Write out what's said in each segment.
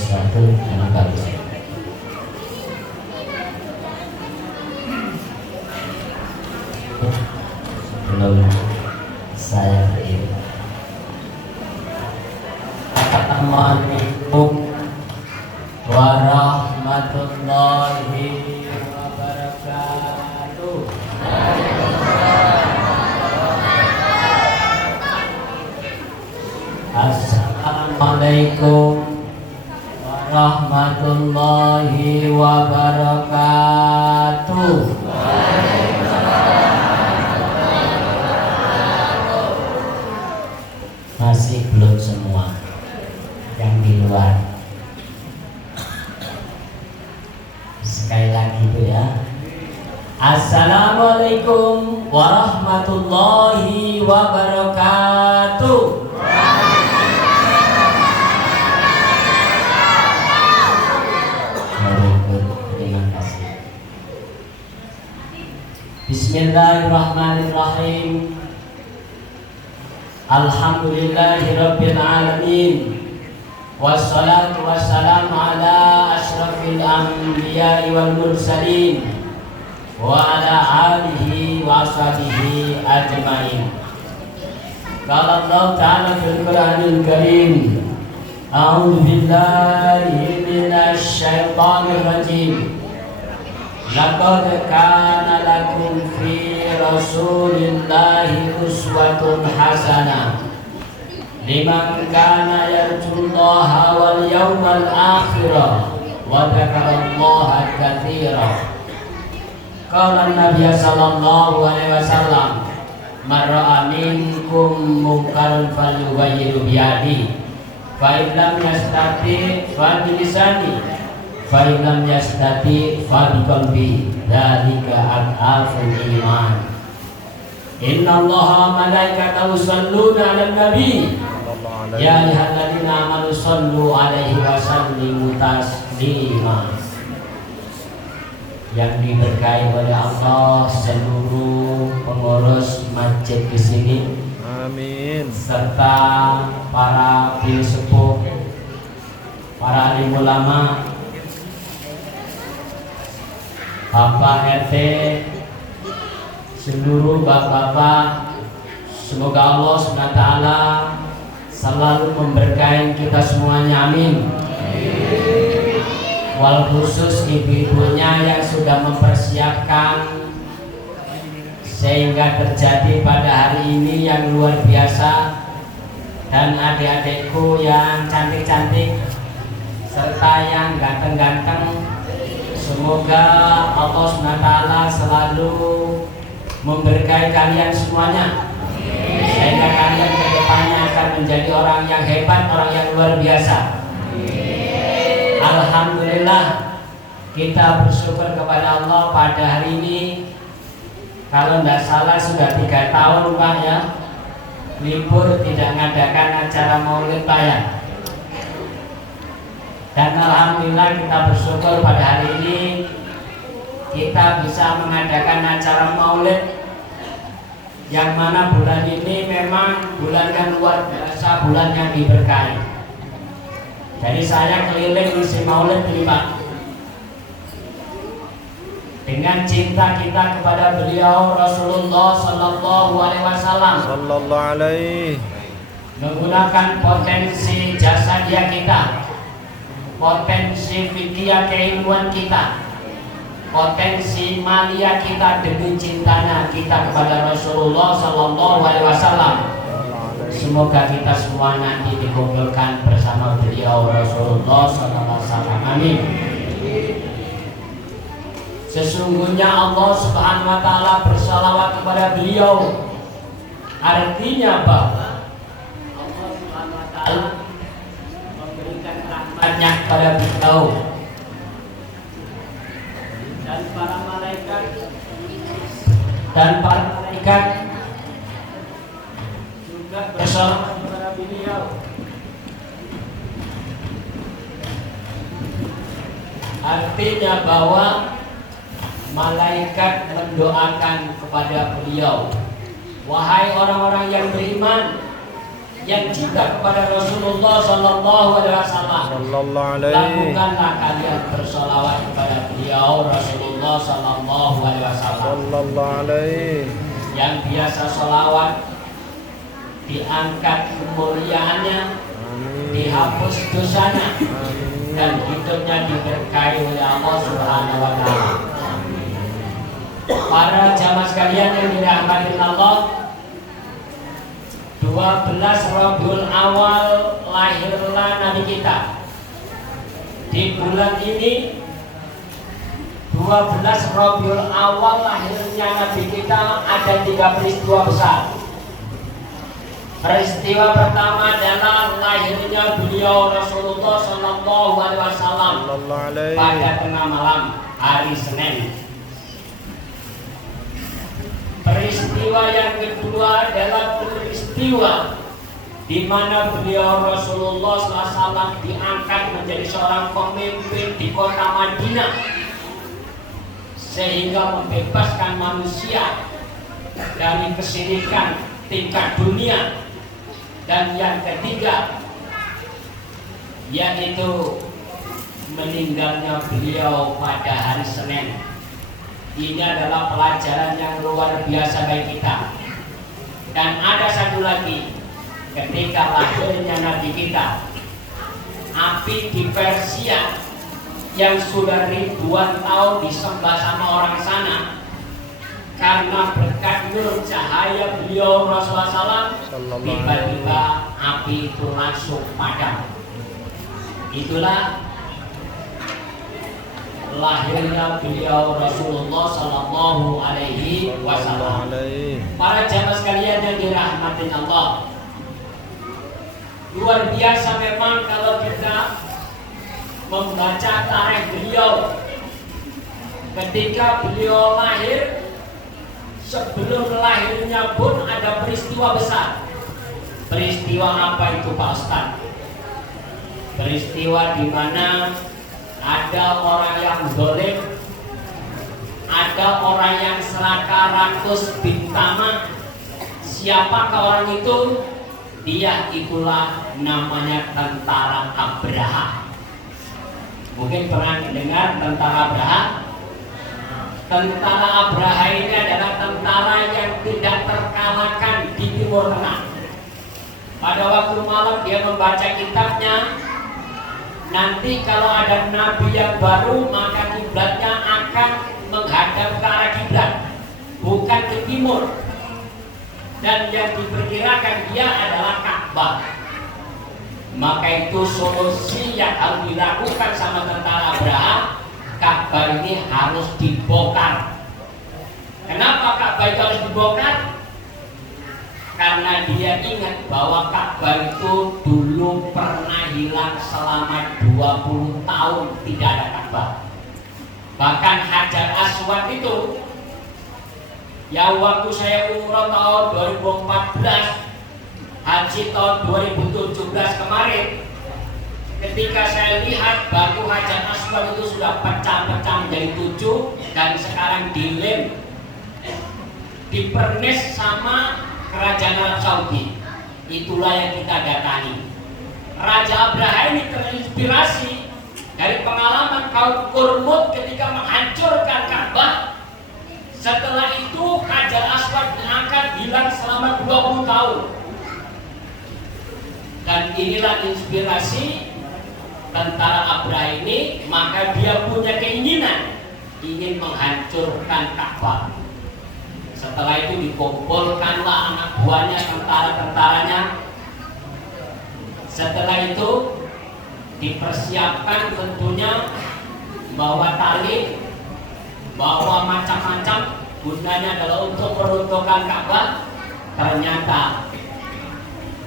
sesuatu yang bagus. Sebelum saya berdiri, Assalamualaikum warahmatullahi wabarakatuh. Assalamualaikum warahmatullahi wabarakatuh. Masih belum semua yang di luar. Sekali lagi itu ya. Assalamualaikum warahmatullahi wabarakatuh. Terima kasih. Bismillahirrahmanirrahim. Alhamdulillahirabbil alamin. Wassalatu wassalamu ala asyrafil anbiya'i wal mursalin wa ala alihi wa ashabihi ajma'in. Qala Allah ta'ala fil Qur'anil Karim, a'udzu billahi minasy syaithanir rajim. Laqad kana lakum fi rasulillahi uswatun hasanah liman kana yarjullaha wal yawmal akhir wa dzakarallaha katsiran. Qala Nabi sallallahu alaihi wasallam, man ra'a minkum munkaran falyughayyirhu bi yadihi, fa in lam yastati fa bi lisanihi, fa in lam yastati fa bi qalbihi, dzalika ad'aful iman. Inna Allaha malaikatahu yusholluna 'alan nabi, ya ayyuhalladzina amanu shollu 'alaihi wa sallimu taslima. Yang diberkahi oleh Allah seluruh pengurus masjid di sini, amin, serta para bini sepuh, para alim ulama, Bapak RT, seluruh bapak-bapak, semoga Allah SWT selalu memberkahi kita semuanya, amin. Wal khusus ibu-ibunya yang sudah mempersiapkan sehingga terjadi pada hari ini yang luar biasa, dan adik-adikku yang cantik-cantik serta yang ganteng-ganteng, semoga Allah SWT selalu memberkahi kalian semuanya sehingga kalian kedepannya akan menjadi orang yang hebat, orang yang luar biasa. Alhamdulillah, kita bersyukur kepada Allah pada hari ini. Kalau tidak salah sudah 3 tahun Pak ya, libur tidak mengadakan acara maulid Pak ya. Dan alhamdulillah kita bersyukur pada hari ini kita bisa mengadakan acara maulid, yang mana bulan ini memang bulan yang luar biasa, bulan yang diberkahi. Jadi saya keliling isi maulid ini Pak, dengan cinta kita kepada beliau Rasulullah Sallallahu Alaihi Wasallam, menggunakan potensi jasa dia kita, potensi fikih keilmuan kita, potensi malia kita demi cintanya kita kepada Rasulullah Sallallahu Alaihi Wasallam. Semoga kita semua nanti dikumpulkan bersama beliau Rasulullah Sallallahu Alaihi Wasallam, amin. Sesungguhnya Allah Subhanahu Wa Taala bersalawat kepada beliau, artinya bahwa Allah Subhanahu Wa Taala memberikan rahmatnya kepada beliau, dan para malaikat juga bersalawat kepada beliau. Artinya bahwa malaikat mendoakan kepada beliau, wahai orang-orang yang beriman, yang cinta kepada Rasulullah Sallallahu Alaihi Wasallam, sallallahu alaihi. Lakukanlah kalian bersolawat kepada beliau Rasulullah sallallahu alaihi wasallam. Sallallahu alaihi. Yang biasa solawat diangkat kemuliaannya, dihapus dosanya, dan hidupnya diberkahi oleh Allah Subhanahu wa taala. Para jamaah sekalian yang dirahmati Allah, 12 Rabiul Awal lahirlah Nabi kita. Di bulan ini 12 Rabiul Awal lahirnya Nabi kita ada 3 peristiwa besar. Peristiwa pertama adalah lahirnya beliau Rasulullah Sallallahu Alaihi Wasallam pada tengah malam hari Senin. Peristiwa yang kedua adalah peristiwa di mana beliau Rasulullah SAW diangkat menjadi seorang pemimpin di kota Madinah sehingga membebaskan manusia dari kesyirikan tingkat dunia. Dan yang ketiga yaitu meninggalnya beliau pada hari Senin. Ini adalah pelajaran yang luar biasa bagi kita. Dan ada satu lagi, ketika lahirnya Nabi kita, api di Persia yang sudah ribuan tahun disembah sama orang sana, karena berkat nur cahaya beliau Rasulullah SAW, tiba-tiba api itu langsung padam. Itulah lahirnya beliau Rasulullah Sallallahu Alaihi Wasallam. Para jamaah sekalian yang dirahmati Allah, luar biasa memang kalau kita membaca tarikh beliau. Ketika beliau lahir, sebelum lahirnya pun ada peristiwa besar. Peristiwa apa itu Pak Ustaz? Peristiwa di mana ada orang yang zalim, ada orang yang serakah rakus bintama. Siapakah orang itu? Dia itulah namanya tentara Abraha. Mungkin pernah dengar tentara Abraha? Tentara Abraha ini adalah tentara yang tidak terkalahkan di Timur Tengah. Pada waktu malam dia membaca kitabnya. Nanti kalau ada nabi yang baru, maka kiblatnya akan menghadap ke arah kiblat, bukan ke timur. Dan yang diperkirakan dia adalah Ka'bah. Maka itu solusi yang harus dilakukan sama tentara Abraha, Ka'bah ini harus dibongkar. Kenapa Ka'bah itu harus dibongkar? Karena dia ingat bahwa Ka'bah itu dulu pernah hilang selama 20 tahun tidak ada Ka'bah. Bahkan Hajar Aswad itu yang waktu saya umroh tahun 2014, haji tahun 2017 kemarin, ketika saya lihat batu Hajar Aswad itu sudah pecah-pecah menjadi 7 dan sekarang dilem, dipernis sama Kerajaan Arab Saudi. Itulah yang kita datangi. Raja Abraha ini terinspirasi dari pengalaman kaum Qurmud ketika menghancurkan Ka'bah. Setelah itu Hajar Aswad diangkat hilang selama 20 tahun. Dan inilah inspirasi tentara Abraha ini, maka dia punya keinginan ingin menghancurkan Ka'bah. Setelah itu dikumpulkanlah anak buahnya, tentara-tentaranya. Setelah itu dipersiapkan tentunya bawa tali, bawa macam-macam, gunanya adalah untuk peruntukan Ka'bah. Ternyata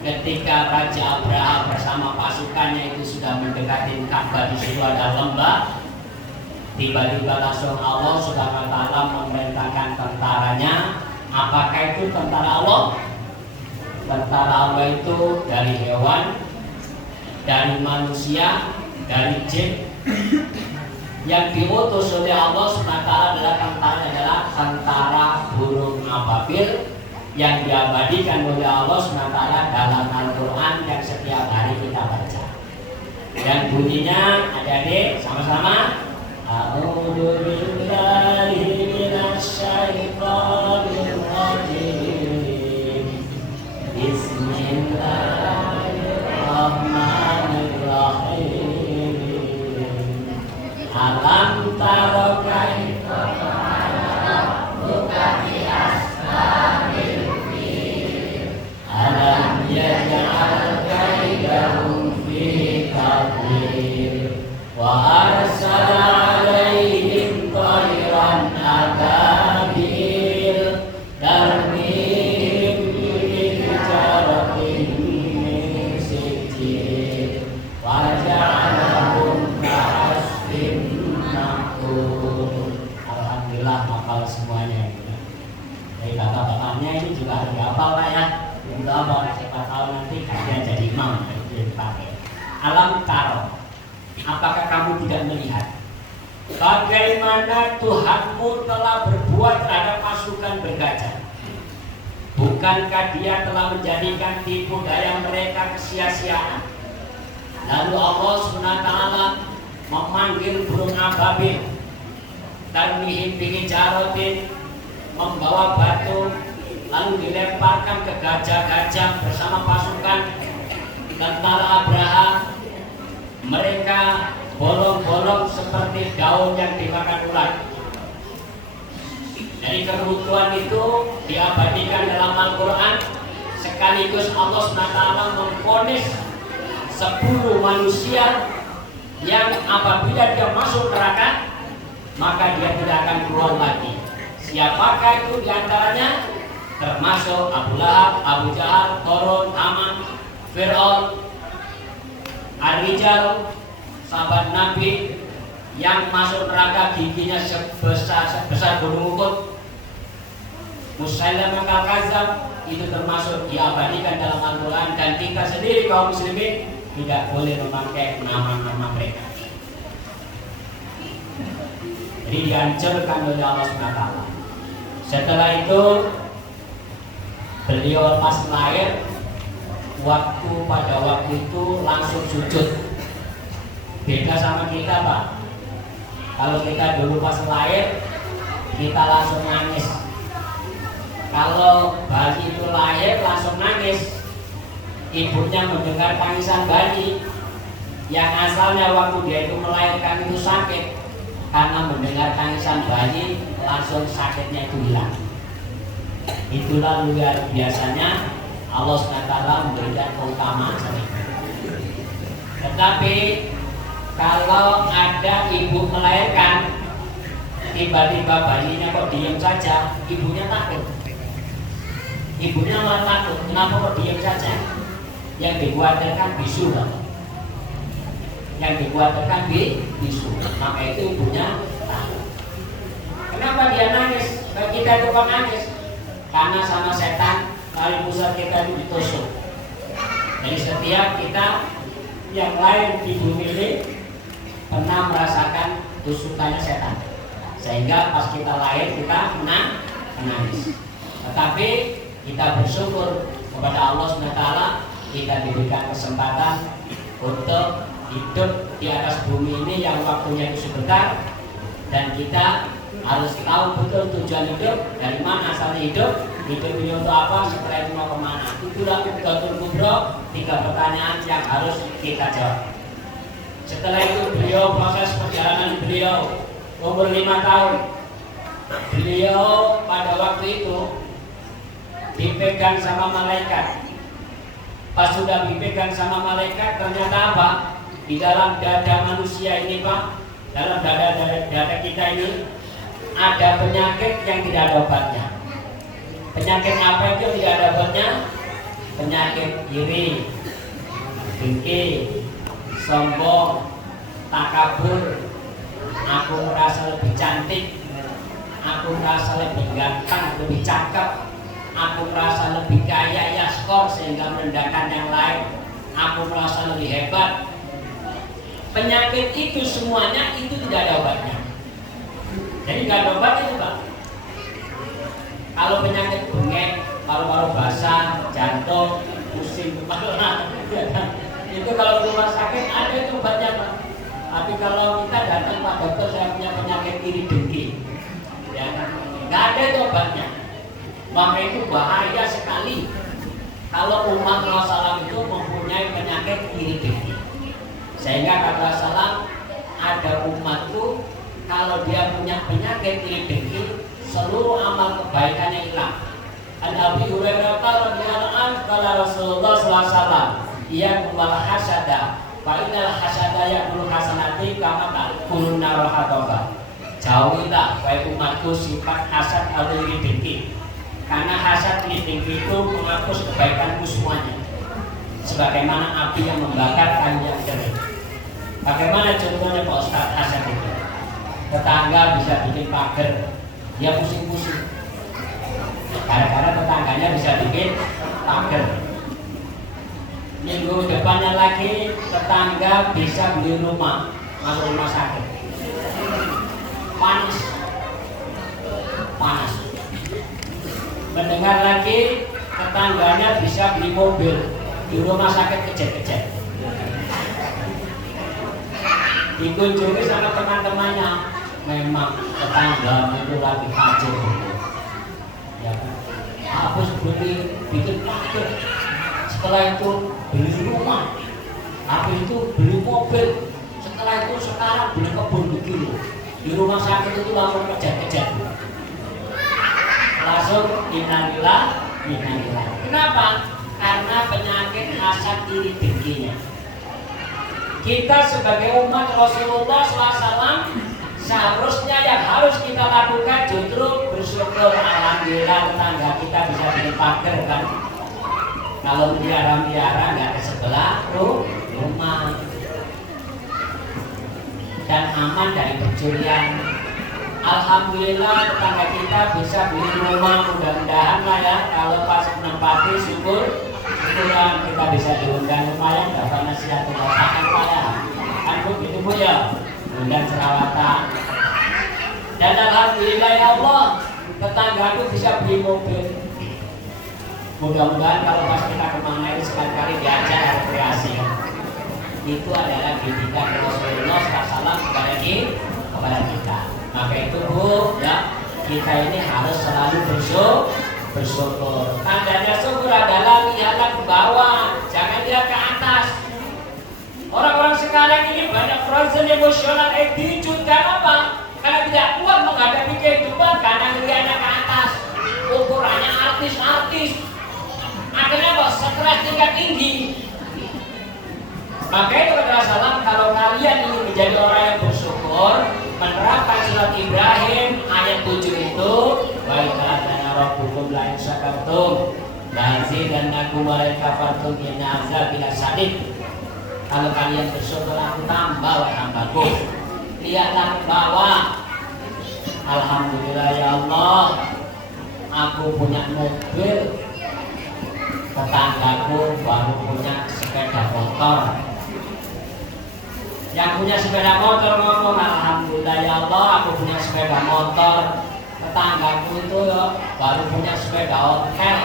ketika Raja Abraha bersama pasukannya itu sudah mendekati Ka'bah, di situ ada lembah. Tiba-tiba langsung Allah Subhanahu wa taala memerintahkan tentaranya. Apakah itu tentara Allah? Tentara Allah itu dari hewan, dari manusia, dari jin. Yang diutus oleh Allah Subhanahu wa taala adalah tentara burung ababil yang diabadikan oleh Allah Subhanahu wa taala dalam Al-Qur'an yang setiap hari kita baca. Dan bunyinya adik-adik sama-sama. A'udzu billahi minasyaitonir rajim. Bismillahirrahmanirrahim. Alam taro kaifa rabbuka bi ashabil fil. Alam yaj'al kaidahum fi tadlil. Wa arsala alaihim tayran ababil tarmihim bijaratin min sijil wa ja'alahum ka'asfin ma'kul. Alhamdulillah hafal semuanya. Dari bapak-bapaknya ini juga harus hafal Pak ya. Untuk apa? Siapa tahu nanti kalian jadi imam itu yang dipakai. Alam taro, apakah kamu tidak melihat bagaimana Tuhanmu telah berbuat terhadap pasukan bergajah? Bukankah Dia telah menjadikan tipu daya mereka kesia-siaan? Lalu Allah SWT memanggil burung ababil, tarmihim bihijarotin, membawa batu, lalu dilemparkan ke gajah-gajah bersama pasukan tentara Abraha. Mereka bolong-bolong seperti daun yang dimakan ular. Dari kerutuan itu diabadikan dalam Al-Quran, sekaligus Allah SWT memvonis 10 manusia yang apabila dia masuk neraka maka dia tidak akan keluar lagi. Siapakah itu diantaranya? Termasuk Abu Lahab, Abu Jahal, Qarun, Haman, Fir'aun, Ar-Rijal, sahabat Nabi yang masuk neraka giginya sebesar gunung Uhud. Musailamah al-Kadzdzab itu termasuk diabadikan dalam Al-Quran, dan kita sendiri kaum muslimin tidak boleh memakai nama-nama mereka. Jadi dihancurkan oleh Allah SWT. Setelah itu beliau pas lahir, pada waktu itu langsung sujud. Beda sama kita Pak. Kalau kita dulu pas lahir kita langsung nangis. Kalau bayi itu lahir langsung nangis, ibunya mendengar tangisan bayi yang asalnya waktu dia itu melahirkan itu sakit, karena mendengar tangisan bayi langsung sakitnya itu hilang. Itulah luar biasanya Allah SWT memberikan keutamaan. Tetapi kalau ada ibu melahirkan, tiba-tiba bayinya kok diam saja, ibunya takut. Ibunya malah takut, kenapa kok diam saja? Yang dikhawatirkan bisu. Yang dikhawatirkan bisu. Maka itu ibunya takut. Kenapa dia nangis? Kita itu kok nangis? Karena sama setan kali pusat kita itu ditusuk. Jadi setiap kita yang lain di bumi ini pernah merasakan tusukannya setan, sehingga pas kita lahir kita menangis. Tetapi kita bersyukur kepada Allah SWT, kita diberikan kesempatan untuk hidup di atas bumi ini yang waktunya itu sebentar, dan kita harus tahu betul tujuan hidup, dari mana asalnya hidup ini untuk apa, setelah itu mau kemana. Itulah Qudhatul Kubra, 3 pertanyaan yang harus kita jawab. Setelah itu beliau proses perjalanan beliau umur 5 tahun. Beliau pada waktu itu dipegang sama malaikat. Pas sudah dipegang sama malaikat, ternyata apa? Di dalam dada manusia ini Pak, dalam dada kita ini ada penyakit yang tidak ada obatnya. Penyakit apa itu yang tidak ada obatnya? Penyakit iri, dengki, sombong, takabur. Aku merasa lebih cantik, aku merasa lebih ganteng, lebih cakep, aku merasa lebih kaya, ya skor, sehingga merendahkan yang lain. Aku merasa lebih hebat. Penyakit itu semuanya itu tidak ada obatnya. Jadi nggak ada obat itu Pak. Kalau penyakit bengek, paru-paru basah, jantung, pusing kepala, itu kalau rumah sakit ada itu obatnya. Tapi kalau kita datang Pak Dokter, saya punya penyakit iri dengki, ya, nggak ada itu obatnya. Maka itu bahaya sekali kalau umat Rasulullah itu mempunyai penyakit iri dengki. Sehingga kata Rasulullah, ada umatku kalau dia punya penyakit iri dengki, seluruh amal kebaikannya hilang. An Abi Hurairah radhiyallahu anhu qala Rasulullah sallallahu alaihi wasallam, "Iyyakum wal hasada, fa innal hasada ya'kulu hasanati kama ta'kulun nar hataba." Jauhilah wahai umatku sifat hasad atau iri dengki. Karena hasad iri dengki itu menghapus kebaikanmu semuanya. Sebagaimana api yang membakar kayu yang kering. Bagaimana contohnya Pak Ustaz hasad itu? Tetangga bisa bikin pagar, dia pusing-pusing. Gara-gara tetangganya bisa bikin pagar. Minggu depannya lagi tetangga bisa beli rumah, masuk rumah sakit. Panas. Mendengar lagi tetangganya bisa beli mobil, di rumah sakit kejet-kejet. Dikunjungi sama teman-temannya, memang tetangga itu lagi hajur. Ya kan? Habis bikin pagar, setelah itu beli rumah, habis itu beli mobil, setelah itu sekarang beli kebun begini. Di rumah sakit itu langsung kejar-kejar, langsung innalillah. Kenapa? Karena penyakit hasad iri dengkinya. Kita sebagai umat Rasulullah SAW seharusnya yang harus kita lakukan justru bersyukur. Alhamdulillah tetangga kita bisa bikin pagar kan. Kalau melihara nggak ke sebelah rumah dan aman dari pencurian. Alhamdulillah tetangga kita bisa beli rumah, mudah-mudahan lah ya. Kalau pas menempati syukuran kita bisa diundang lumayan, dapat nasihat kebataan lah ya. Kan begitu Bu ya, undang cerawatan. Dan alhamdulillah ya Allah, tetangga itu bisa beli mobil. Mudah-mudahan kalau pas kita kemana itu sekali-kali diajak rekreasi. Itu adalah didikan Rasulullah SAW kepada kita. Maka itu Bu, ya, kita ini harus selalu bersyukur. Tandanya syukur adalah lihatlah ke bawah, jangan lihat ke atas. Orang-orang sekarang ini banyak frozen emosional attitude. Kenapa? Karena tidak kuat menghadapi kehidupan karena lihatnya ke atas. Ukurannya artis-artis. Akhirnya kok stres tingkat tinggi. Maka itu kata Rasulullah, kalau kalian ingin menjadi orang yang bersyukur, menerapkan surat Ibrahim ayat 7 itu, wa ta'ala rabbukum la in syakartum la azidannakum wa la in kafartum inna azabi lasyadid. Kalau kalian bersyukur, aku tambah wa tambahku. Lihatlah ke bawah. Alhamdulillah ya Allah, aku punya mobil, tetanggaku baru punya sepeda motor. Yang punya sepeda motor ngomong, alhamdulillah ya Allah, aku punya sepeda motor. Tetanggaku itu baru punya sepeda ontel.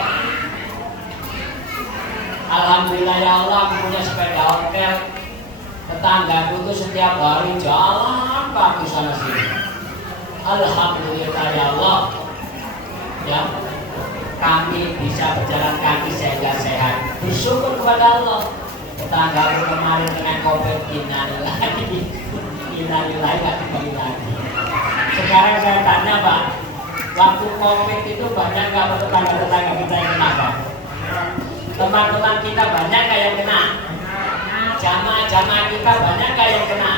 Alhamdulillah ya Allah, aku punya sepeda ontel. Tetanggaku itu setiap hari jalan kaki sana sini. Alhamdulillah ya Allah, ya, kami bisa berjalan kaki sehingga sehat. Bersyukur kepada Allah. Tetanggaku kemarin dengan COVID, innalillahi nggak kembali lagi. Sekarang saya tanya Pak, waktu COVID itu banyak nggak tetangga-tetangga kita yang kena Pak? Teman-teman kita banyak nggak yang kena? Jamaah-jamaah kita banyak nggak yang kena?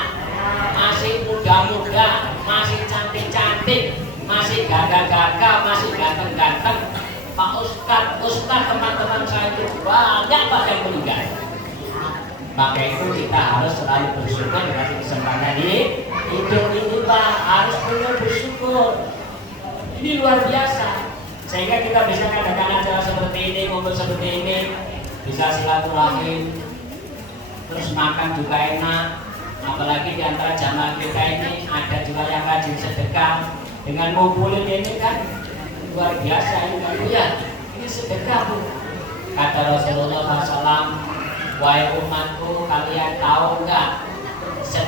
Masih muda-muda, masih cantik-cantik, masih gagah-gagah, masih ganteng-ganteng. Pak Ustadz, teman-teman saya itu banyak Pak yang meninggal. Maka itu kita harus selalu bersyukur dengan kesempatan ini. Hidup ini Pak, harus benar bersyukur. Ini luar biasa. Sehingga kita bisa mengadakan acara seperti ini, ngumpul seperti ini, bisa silaturahim, terus makan juga enak. Apalagi di antara jamaah kita ini ada juga yang rajin sedekah. Dengan ngumpulin ini kan luar biasa ini kan ya. Ini sedekah Bu. Kata Rasulullah SAW, wahai umatku, kalian tahu enggak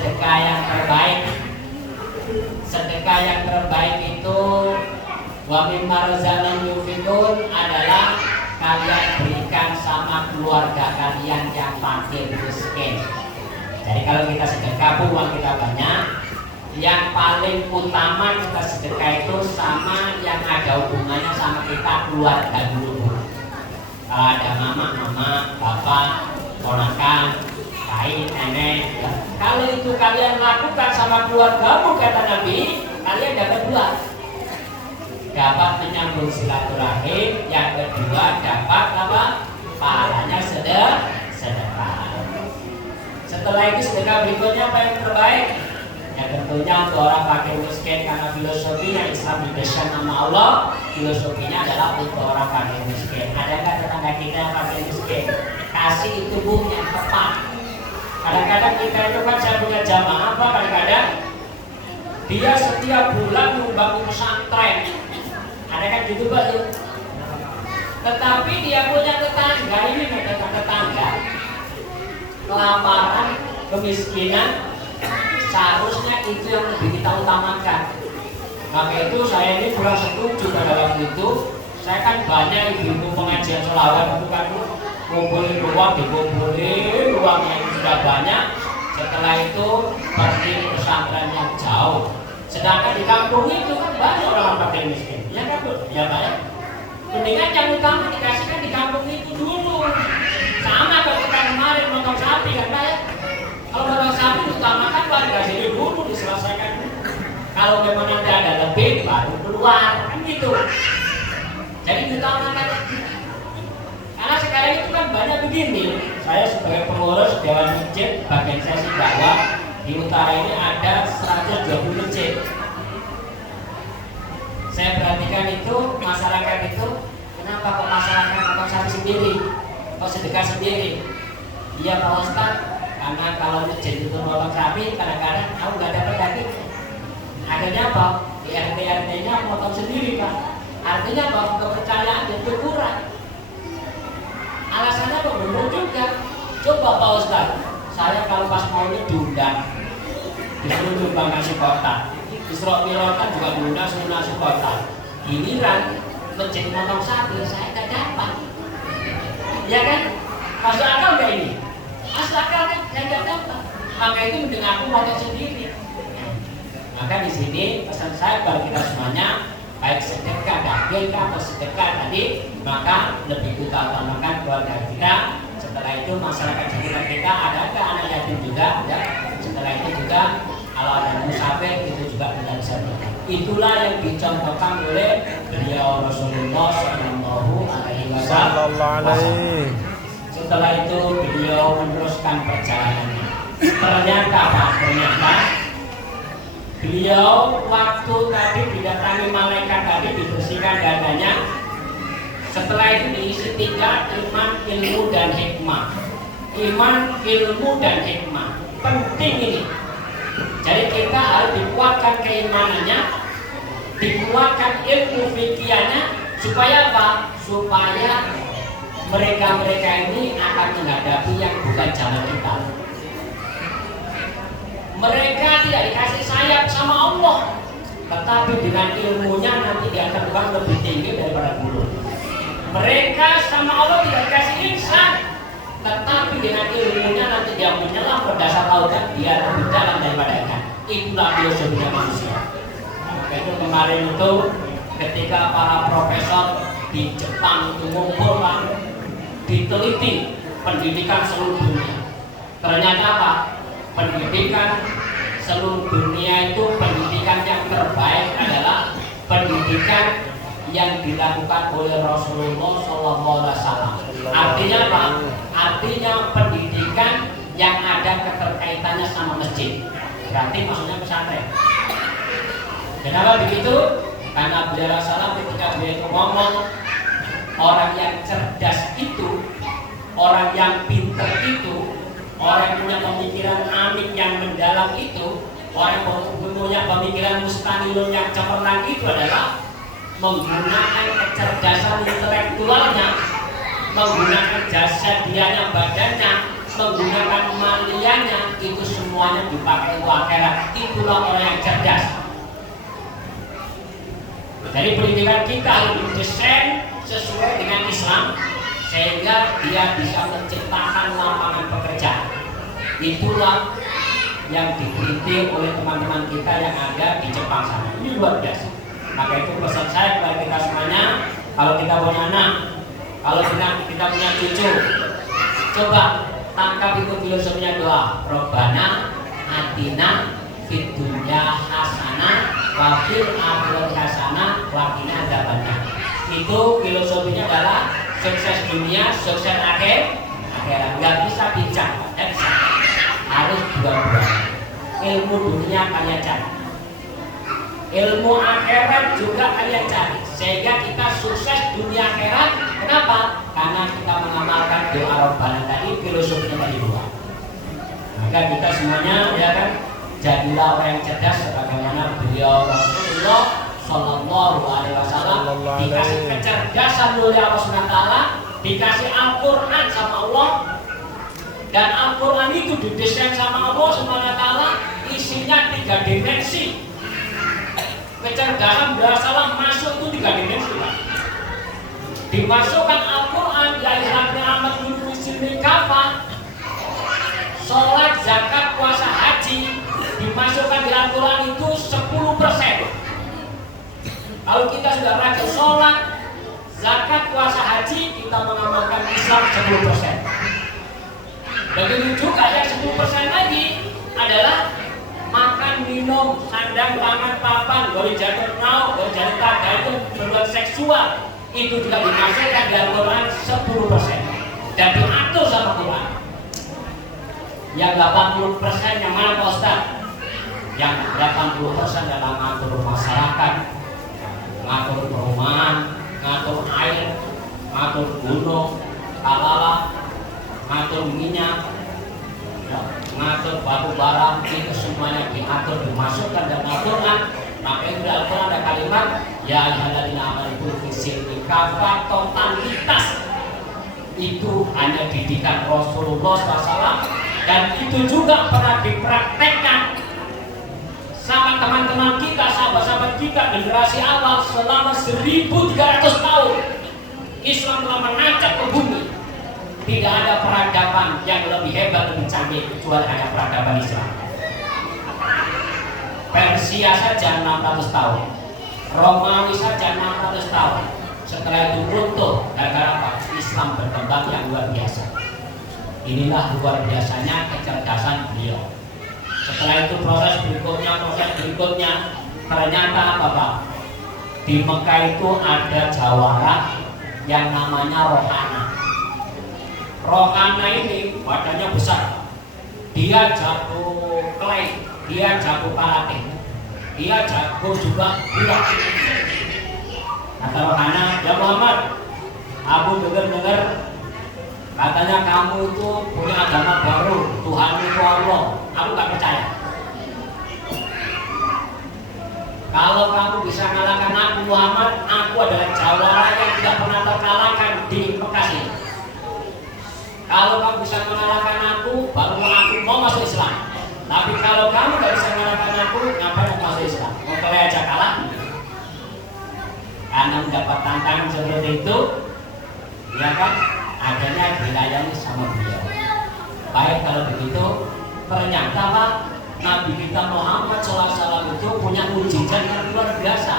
sedekah yang terbaik. Sedekah yang terbaik itu wa mimma razaqnahum yunfiqun adalah kalian berikan sama keluarga kalian yang fakir miskin. Jadi kalau kita sedekah uang kita banyak, yang paling utama kita sedekah itu sama yang ada hubungannya sama kita keluarga dulu. Kalau ada mama, bapak, ponakan, kain, nenek. Kalau itu kalian lakukan sama keluargamu kata Nabi, kalian dapat dua. Dapat menyambung silaturahim, yang kedua dapat apa? Pahalanya sedekah. Setelah itu sedekah berikutnya apa yang terbaik? Ya tentunya untuk orang fakir miskin, karena filosofi yang Islam didesain nama Allah, filosofinya adalah untuk orang fakir miskin. Adakah tetangga kita yang fakir miskin? Kasih itu yang tepat. Kadang-kadang kita itu kan saya punya jamaah apa, kadang-kadang dia setiap bulan membangun pesantren. Ada kan gitu Pak tuh. Tetapi dia punya tetangga, ini tetangga kelaparan, kemiskinan, seharusnya itu yang lebih kita utamakan. Maka itu saya ini kurang setuju pada waktu itu. Saya kan banyak ibu-ibu pengajian sholawat itu kan kumpulin uang, dikumpulin uang yang sudah banyak. Setelah itu pergi ke pesantren yang jauh. Sedangkan di kampung itu kan banyak orang fakir miskin. Ya kan Bu? Ya Pak ya. Mendingan yang utama dikasihkan di kampung itu dulu. Sama ketika kemarin motong sapi kan Pak ya. Kalau motong sapi utamakan warga sini dulu diselesaikan. Kalau memang nanti ada lebih baru keluar kan gitu. Jadi utamakan. Karena sekarang itu kan banyak begini. Saya sebagai pengurus Dewan Masjid bagian sesi dakwah di utara ini ada 120 masjid. Saya perhatikan itu masyarakat itu, kenapa kok masyarakat potong sapi sendiri, kok sedekah sendiri? Iya Pak Ustadz, karena kalau masjid itu potong sapi kadang-kadang aku nggak dapat daging. Akhirnya apa? Di RT-nya potong sendiri Pak. Artinya apa? Kepercayaan itu kurang. Alasannya kok benar juga. Coba Pak Ustadz, saya kalau pas mau ini diundang, disuruh nyumbang nasi kotak, disuruh milokan juga diundang suruh nasi kotak. Giliran masjid motong sapi saya nggak dapat. Ya kan? Masuk akal nggak ini? Masuk akal kan? Saya nggak dapat. Maka itu mending aku motong sendiri. Maka di sini pesan saya bagi kita semuanya, baik sedekah daging atau sedekah tadi, maka lebih kita utamakan keluarga kita. Setelah itu masyarakat sekitar kita, adakah anak yatim juga? Ya. Setelah itu juga kalau ada musafir itu juga kita bisa berikan. Itulah yang dicontohkan oleh beliau Rasulullah Shallallahu Alaihi Wasallam. Setelah itu beliau meneruskan perjalanannya. Ternyata apa? Ternyata beliau waktu tadi didatangi malaikat tadi dibersihkan dadanya. Setelah itu diisi 3 iman, ilmu, dan hikmah. Iman, ilmu, dan hikmah penting ini. Jadi kita harus dikuatkan keimanannya, dikuatkan ilmu fikihnya, supaya apa? Supaya mereka-mereka ini akan menghadapi yang bukan jalan kita. Mereka tidak dikasih sayap sama Allah, tetapi dengan ilmunya nanti dia terbang lebih tinggi daripada burung. Mereka sama Allah tidak dikasih insan, tetapi dengan ilmunya nanti dia menyelam ke dasar lautan, dia lebih dalam daripada ikan. Itulah filosofinya manusia. Itu kemarin itu ketika para profesor di Jepang itu mengumpulkan, diteliti pendidikan seluruh dunia. Ternyata apa? Pendidikan seluruh dunia itu pendidikan yang terbaik adalah pendidikan yang dilakukan oleh Rasulullah SAW. Artinya apa? Artinya pendidikan yang ada keterkaitannya sama masjid. Berarti maksudnya pesantren. Kenapa begitu? Karena beliau Rasulullah ketika beliau itu ngomong, orang yang cerdas itu, orang yang pintar itu, orang yang punya pemikiran amik yang mendalam itu, orang yang punya pemikiran mustahilun yang cemerlang itu adalah menggunakan kecerdasan intelektualnya, menggunakan jasa dianya badannya, menggunakan maliannya, itu semua semuanya dipakai untuk akhirat. Itulah orang yang cerdas. Jadi pendidikan kita harus didesain sesuai dengan Islam sehingga dia bisa menciptakan lapangan pekerjaan. Itulah yang diteliti oleh teman-teman kita yang ada di Jepang sana. Ini luar biasa. Maka itu pesan saya kepada kita semuanya, kalau kita punya anak, kalau kita punya cucu, coba tangkap itu filosofinya doa. Robbana atina fid dunya hasanah wa fil akhirati hasanah wa qina adzabannar. Itu filosofinya adalah sukses dunia, sukses akhirat. Nggak bisa bincang, nggak bisa. Harus dua-duanya. Ilmu dunia kalian cari, ilmu akhirat juga kalian cari, sehingga kita sukses dunia akhirat. Kenapa? Karena kita mengamalkan doa Rabbana tadi, filosofinya tadi dua. Maka kita semuanya ya kan, jadilah orang yang cerdas sebagaimana beliau Rasulullah Shallallahu Alaihi Wasallam dikasih kecerdasan oleh Allah SWT, dikasih Al-Quran sama Allah, dan Al-Quran itu didesain sama Allah SWT, isinya 3 dimensi. Kecerdasan berasalah masuk itu 3 dimensi. Dimasukkan Al-Quran dari rahmat min kafah, sholat, zakat, puasa, haji, dimasukkan di Al-Quran itu 10%. Kalau kita sudah rajin sholat, zakat, puasa, haji, kita mengamalkan Islam 10%. Begitu juga yang 10% lagi adalah makan, minum, sandang, pangan, papan, gori jatuh nau, gori jatuh taga, itu berbuat seksual, itu juga dimasukkan di Al-Quran 10% dan diatur sama Quran. Yang 80% yang mana Pak Ustaz? Yang 80% dalam ngatur masyarakat, ngatur perumahan, ngatur air, ngatur gunung, kalala, ngatur minyak, ngatur batu bara, itu semuanya diatur, dimasukkan dalam Al-Quran. Maka itu dalam Al-Quran ada kalimat ya ayyuhalladzina amanu fisilmi kafah, totalitas. Itu hanya didikan Rasulullah SAW, dan itu juga pernah dipraktekkan sama teman-teman kita, sahabat-sahabat kita generasi awal selama 1300 tahun. Islam telah menancap ke bumi. Tidak ada peradaban yang lebih hebat, lebih canggih kecuali hanya peradaban Islam. Persia saja 600 tahun, Romawi saja 600 tahun. Setelah itu runtuh gara-gara apa? Islam berkembang yang luar biasa. Inilah luar biasanya kecerdasan beliau. Setelah itu proses berikutnya ternyata apa Pak? Di Mekah itu ada jawara yang namanya Rohana. Rohana ini badannya besar, dia jago clay, dia jago karate, dia jago juga gulat. Kata Rohana, ya Muhammad, aku dengar katanya kamu itu punya agama baru, Tuhan itu Allah. Aku gak percaya. Kalau kamu bisa mengalahkan aku Muhammad, aku adalah jawara yang tidak pernah terkalahkan di Mekah ini. Kalau kamu bisa mengalahkan aku, baru aku mau masuk Islam. Tapi kalau kamu gak bisa mengalahkan aku, ngapain aku masuk Islam? Mau kalian aja kalah? Karena mendapat tantangan seperti itu, ya kan? Adanya dilayani sama beliau. Baik kalau begitu, ternyata Pak, Nabi kita Muhammad SAW itu punya mukjizat yang luar biasa.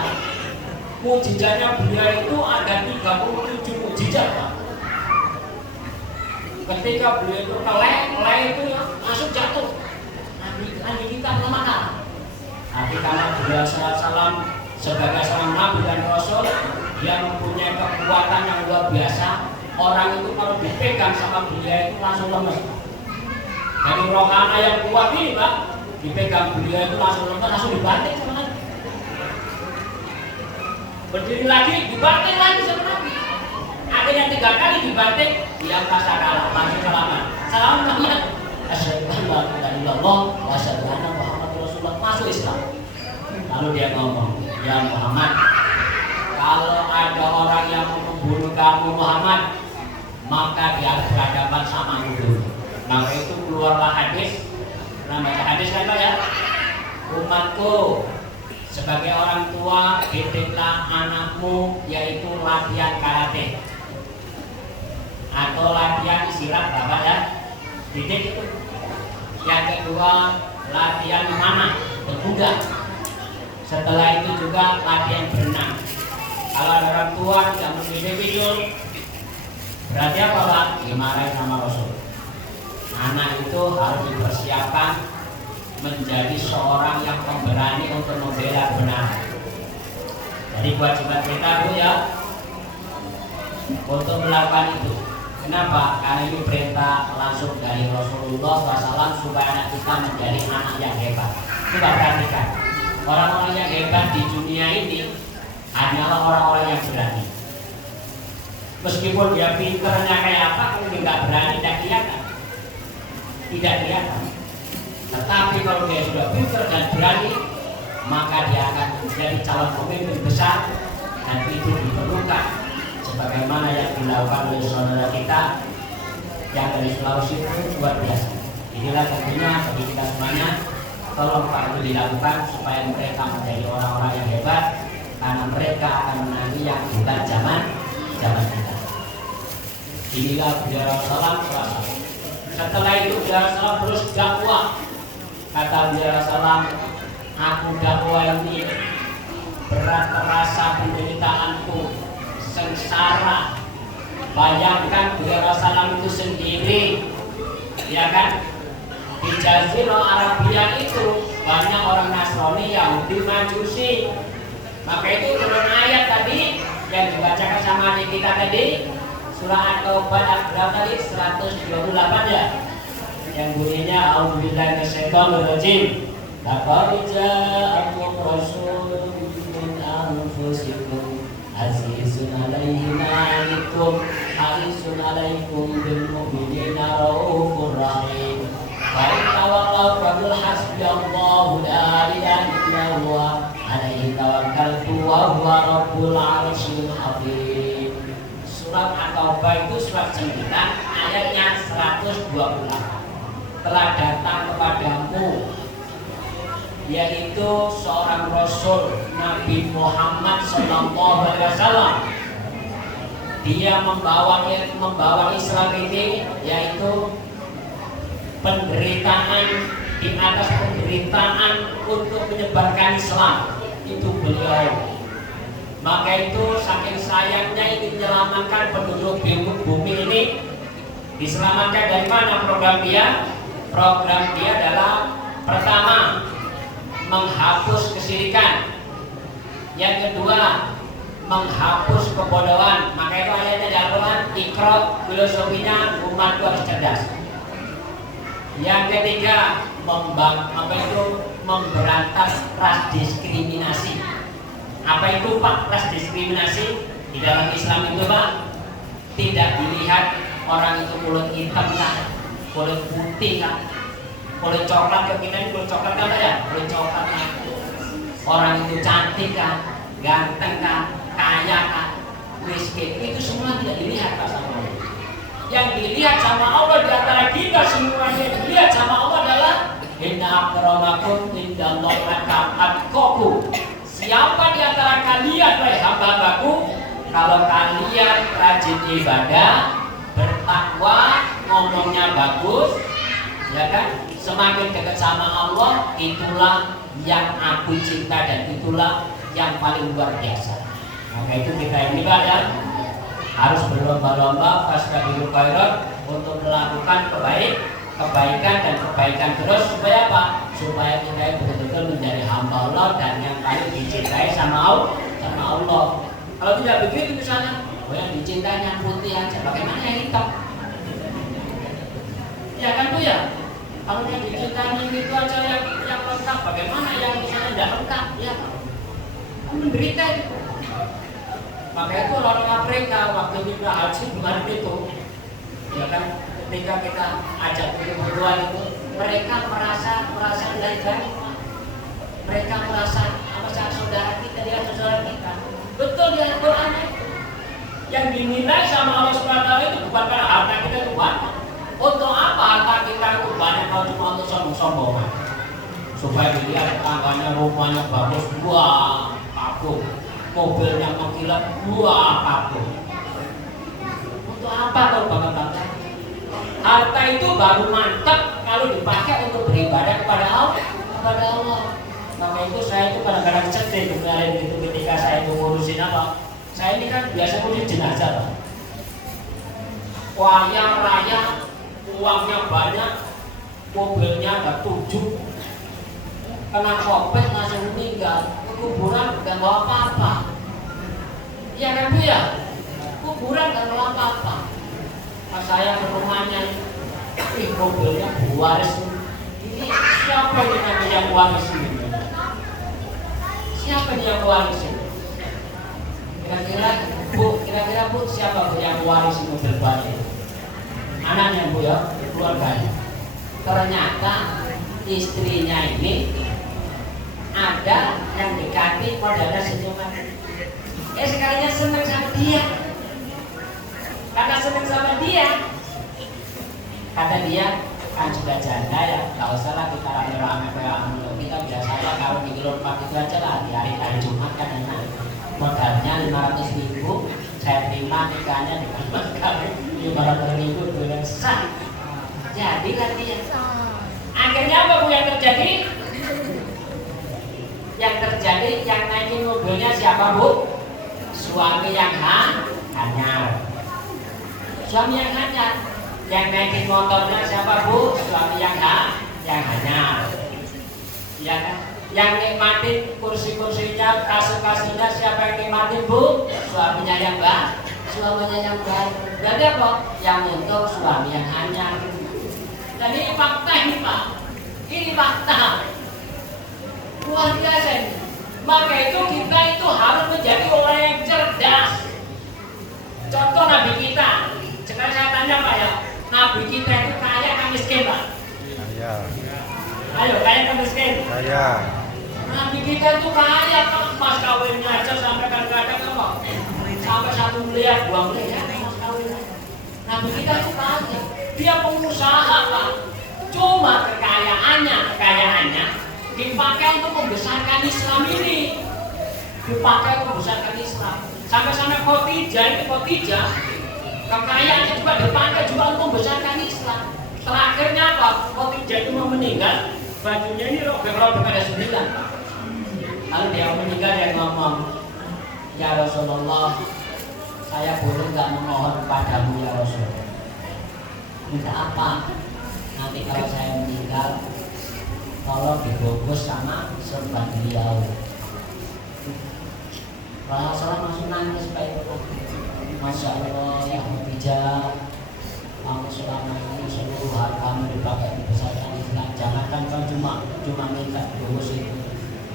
Mukjizatnya beliau itu ada 37 mukjizat Pak. Ketika beliau itu kelek itu ya, langsung jatuh. Nabi kita melemahkan. Tapi karena beliau SAW sebagai seorang Nabi dan Rasul, dia mempunyai kekuatan yang luar biasa. Orang itu kalau dipegang sama beliau itu langsung lemes. Dari Rohana yang kuat ini Pak, dipegang beliau itu langsung lemes, langsung dibanting sama Nabi. Berdiri lagi, dibanting lagi sama Nabi. Akhirnya 3 kali dibanting, dia merasa kalah, langsung salaman. Salaman Muhammad, asyhadu an la ilaha illallah wa asyhadu anna Muhammadar Rasulullah, masuk Islam. Lalu dia ngomong, ya Muhammad, kalau ada orang yang membunuh kamu Muhammad, maka dia harus berhadapan sama dulu. Maka itu keluarlah hadis, namanya hadis hadis kan Pak ya? Umatku, sebagai orang tua, didiklah anakmu yaitu latihan karate atau latihan silat Bapak ya. Didik itu. Yang kedua, latihan mana? Berkuda. Setelah itu juga latihan berenang. Kalau ada orang tua tidak mendidik itu, berarti apa Pak? Dimarahin sama Rasul. Anak itu harus dipersiapkan menjadi seorang yang pemberani untuk membela kebenaran. Jadi kewajiban kita Bu ya untuk melakukan itu. Kenapa? Karena itu perintah langsung dari Rasulullah SAW supaya anak kita menjadi anak yang hebat. Coba perhatikan, orang-orang yang hebat di dunia ini hanyalah orang-orang yang berani. Meskipun dia pinternya kayak apa, kalau dia nggak berani, tidak kelihatan. Tidak kelihatan. Tetapi kalau dia sudah pinter dan berani, maka dia akan menjadi calon pemimpin besar, dan itu diperlukan. Sebagaimana yang dilakukan oleh saudara kita yang dari Sulawesi itu luar biasa. Inilah tentunya bagi kita semuanya, tolong Pak itu dilakukan supaya mereka menjadi orang-orang yang hebat, karena mereka akan menangi yang hebat zaman kita. Inilah beliau Rasulullah SAW. Setelah itu beliau Rasulullah terus dakwah. Kata beliau Rasulullah, aku dakwah ini berat terasa penderitaanku, sengsara. Bayangkan beliau Rasulullah itu sendiri, ya kan? Di Jazirah Arabia itu banyak orang Nasrani, Yahudi, Majusi. Maka itu turun ayat tadi yang dibacakan sama adik kita tadi, surah At-Taubah ayat berapa tadi? 128 ya. Yang bunyinya A'udzubillahi minasyaitonir rajim. Laqad ja'akum rasulun min anfusikum azizun 'alaihi ma 'anittum harisun 'alaikum bil mu'minina raufur rahim. Wa in tawallaw faqul hasbiyallahu la ilaha illa huwa 'alaihi tawakkaltu wa huwa rabbul 'arsyil 'azim. Surat At-Taubah itu surat 9 ayatnya 128. Telah datang kepadamu, yaitu seorang Rasul Nabi Muhammad SAW. Dia membawa Islam ini, yaitu penderitaan di atas penderitaan untuk menyebarkan Islam. Itu beliau. Maka itu saking sayangnya ingin menyelamatkan penduduk bumi ini. Diselamatkan dari mana program dia? Program dia adalah pertama, menghapus kesyirikan. Yang kedua, menghapus kebodohan. Maka itu ayatnya di Al-Quran, Iqra, filosofinya umat harus cerdas. Yang ketiga, memberantas ras diskriminasi. Apa itu Pak ras diskriminasi? Di dalam Islam itu Pak, tidak dilihat orang itu kulit hitam kan, kulit putih kan, kulit coklat ke kita ini kulit coklat kan ya, kulit coklat kan. Orang itu cantik kan, ganteng kan, kaya kan, miskin, itu semua tidak dilihat Pak sama Allah. Yang dilihat sama Allah di antara kita semuanya dilihat sama Allah adalah inna akramakum indallahi atqakum. Siapa di antara kalian wahai hamba-hambaku, kalau kalian rajin ibadah, bertakwa, ngomongnya bagus, ya kan? Semakin dekat sama Allah, itulah yang aku cinta dan itulah yang paling luar biasa. Maka itu kita ini Pak ya, harus berlomba-lomba fastabiqul khairat untuk melakukan kebaikan dan kebaikan terus supaya apa? Supaya kita betul-betul menjadi hamba Allah dan yang paling dicintai sama Allah. Kalau tidak begitu misalnya, yang dicintai yang putih aja, bagaimana yang hitam? Ya kan Bu ya? Kalau yang dicintai yang itu aja yang lengkap, bagaimana yang misalnya tidak lengkap? Ya kan? Menderita itu. Maka itu orang Afrika waktu kita haji bukan itu, ya kan? Ketika kita ajak berdua itu, mereka merasa baik-baik. Mereka merasa apa saudara kita, dia saudara kita. Betul di Al-Quran itu. Yang dinilai sama Allah SWT itu bukan karena harta kita itu banyak. Untuk apa harta kita itu banyak kalau cuma untuk sombong-sombongan? supaya dilihat tetangganya rumahnya bagus, wah kagum, mobilnya mengkilat, wah kagum. Untuk apa kalau bangga-bangga? Harta itu baru mantap kalau dipakai untuk beribadah kepada Allah. Maka itu saya itu kadang-kadang sedih kemarin gitu ketika saya itu ngurusin apa. Saya ini kan biasa ngurusin jenazah, Pak. Kaya raya, uangnya banyak, mobilnya ada 7, kena COVID langsung meninggal, kuburan gak bawa apa-apa. Iya kan Bu ya? Kuburan gak bawa apa-apa. Pas saya ke rumahnya, mobilnya waris. Ini siapa yang waris ini? Siapa yang waris ini? Kira-kira Bu, siapa yang waris mobil baru? Anaknya Bu ya, keluarganya. Ternyata istrinya ini ada yang dekati modelnya senyuman. Sekalinya seneng sama dia. Karena seneng sama dia, kata dia kan sudah janda ya, gak usah lah kita rame-rame kita biasanya kalau di Kilo 4 itu aja lah di hari Jumat kan enak. Modalnya 500.000, saya terima nikahnya dengan mas kawin 500.000 bulan sah. Jadi kan dia. Akhirnya apa Bu yang terjadi? Yang terjadi yang naikin mobilnya siapa Bu? Suami yang hanyar. Suami yang hanyar. Yang naikin motornya siapa Bu? Suami yang hanyar. Ya kan? Yang nikmatin kursi-kursinya, kasur-kasurnya siapa yang nikmatin Bu? Suaminya yang baik. Berarti apa? Yang untuk suami yang hanyar. Jadi ini fakta ini Pak. Ini fakta. Luar biasa ini. Maka itu kita itu harus menjadi orang yang cerdas. Contoh Nabi kita. Sekarang saya tanya Pak ya, Nabi kita itu kaya atau miskin Pak? Kaya. Ayo, kaya atau miskin? Kaya. Nabi kita itu kaya, mas kawinnya aja sampai kadang-kadang apa? Sampai 1 miliar, 2 miliar mas kawinnya. Nabi kita itu kaya, dia pengusaha Pak. Cuma kekayaannya dipakai untuk membesarkan Islam ini. Dipakai untuk membesarkan Islam. Sampai-sampai Khadijah, kekayaannya juga dipakai juga untuk membesarkan Islam. Terakhirnya apa? Khadijah itu mau meninggal, bajunya ini robek-robek ada 9. Lalu dia meninggal, dia ngomong, ya Rasulullah, saya boleh nggak memohon padamu ya Rasul? Minta apa? Nanti kalau saya meninggal, tolong dibungkus sama serban beliau. Rasulullah langsung nangis Pak. Masya Allah ya Khadijah, kamu selama ini seluruh hartamu dipakai membesarkan Islam. Jangankan kau cuma minta dibungkus itu.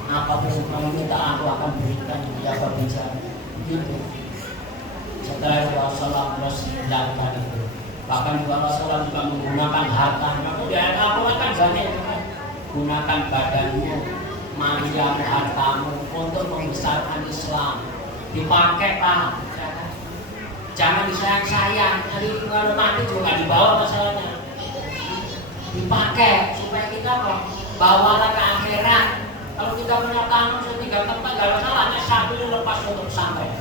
Apapun kamu minta aku akan berikan ya Khadijah. Gitu. Setelah Rasulullah terus dilakukan itu. Bahkan Rasulullah juga menggunakan hartanya. Kemudian aku akan banyak gunakan badanmu, maniamu, hartamu untuk membesarkan Islam. Dipakai Pak. Jangan disayang-sayang. Nanti kalau mati juga dibawa masalahnya. Dipakai supaya kita bawalah ke akhirat. Kalau kita punya tangan tinggal tempat, gak masalahnya satu lepas untuk sampai.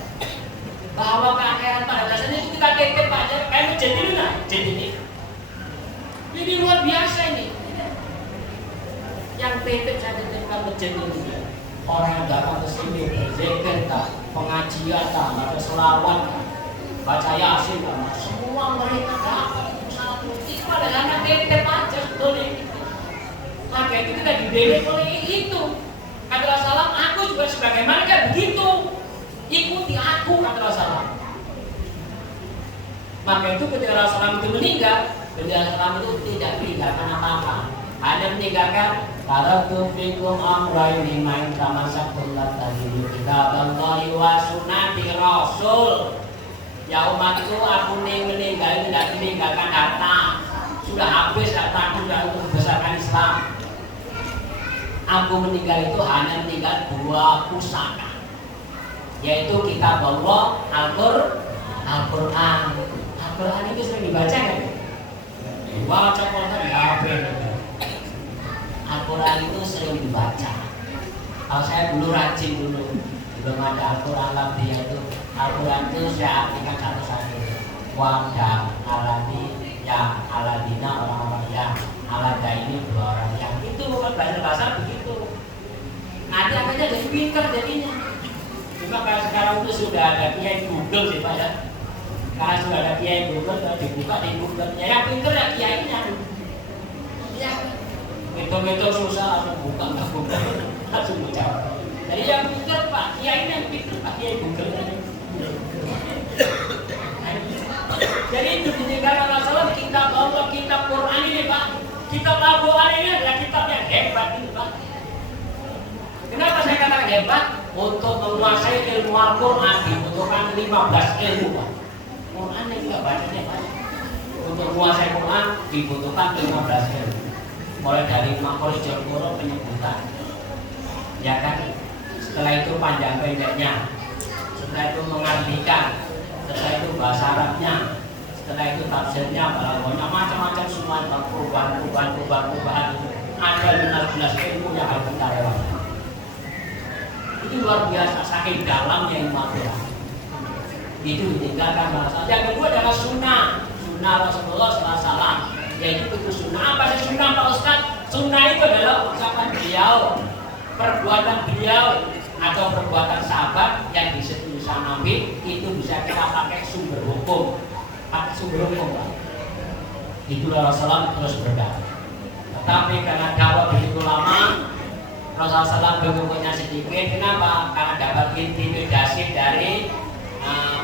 Bawa ke akhirat pada dasarnya itu kita titip aja. Kayak masjid ini lah, masjid ini. Ini luar biasa ini. Yang titip saya titipkan masjid ini. Orang yang datang ke sini berzikir, pengajian, ada selawat, baca yasin, semua mereka dapat salah putih. Padahal titip aja sebetulnya. Maka itu kita dididik oleh itu. Kata Rasulullah, aku juga sebagaimana kan begitu. Ikuti aku, kata Rasulullah. Maka itu ketika Rasulullah itu meninggal, Rasulullah itu tidak meninggalkan apa-apa. Hanya meninggalkan taraktu fikum amrayni ma in tamassaktum la tadillu kitaballahi wa sunnati Rasul. Ya umatku, aku meninggal tidak meninggalkan harta. Sudah habis hartaku sudah untuk membesarkan Islam. Aku meninggal itu hanya meninggal 2 pusaka, yaitu kitab Allah, Al-Quran. Al-Quran itu sering dibaca kan? Baca Quran di HP. Al-Quran itu sering dibaca. Kalau saya dulu rajin dulu, belum ada Al-Quran lagi itu. Al-Quran itu saya artikan satu-satu. Wada aladi yang aladina orang-orang yang alada ini dua orang yang itu bukan bahasa begitu. Nanti akhirnya jadi pinter jadinya. Cuma kalau sekarang itu sudah ada kiai Google sih Pak ya. Karena sudah ada kiai Google, sudah dibuka di Google. Ya yang pinter ya kiainya. Ya, hitung-hitung susah langsung buka, nggak buka, langsung jawab. Jadi yang pinter Pak kiai yang pinter Pak kiai Google. Jadi itu ditinggalkan Rasulullah kitab Allah, kitab Quran ini Pak. Kitab Al-Quran ini adalah kitab yang hebat ini Pak. Kenapa saya katakan hebat? Untuk menguasai ilmu Al-Quran dibutuhkan 15 ilmu Pak. Quran yang juga bacanya banyak. Untuk menguasai Quran dibutuhkan 15 ilmu. Mulai dari makhrajul huruf penyebutan, ya kan? Setelah itu panjang pendeknya, setelah itu mengartikan, setelah itu bahasa Arabnya, setelah itu tafsirnya, balaghahnya, macam-macam semua perubahan ada 15 ilmu yang harus kita lewati. Itu luar biasa, saking dalamnya ilmu Al-Quran. Itu ditinggalkan bahasa. Yang kedua adalah sunnah Rasulullah SAW, yaitu itu sunnah. Apa sih sunnah Pak Ustaz? Sunnah itu adalah ucapan beliau, perbuatan beliau, atau perbuatan sahabat yang disetujui Nabi. Itu bisa kita pakai sumber hukum, Pak. Itulah Rasulullah terus berdakwah. Tetapi karena dakwah begitu lama, Rasulullah SAW berhukumnya sedikit. Kenapa? Karena dapat intimidasi dari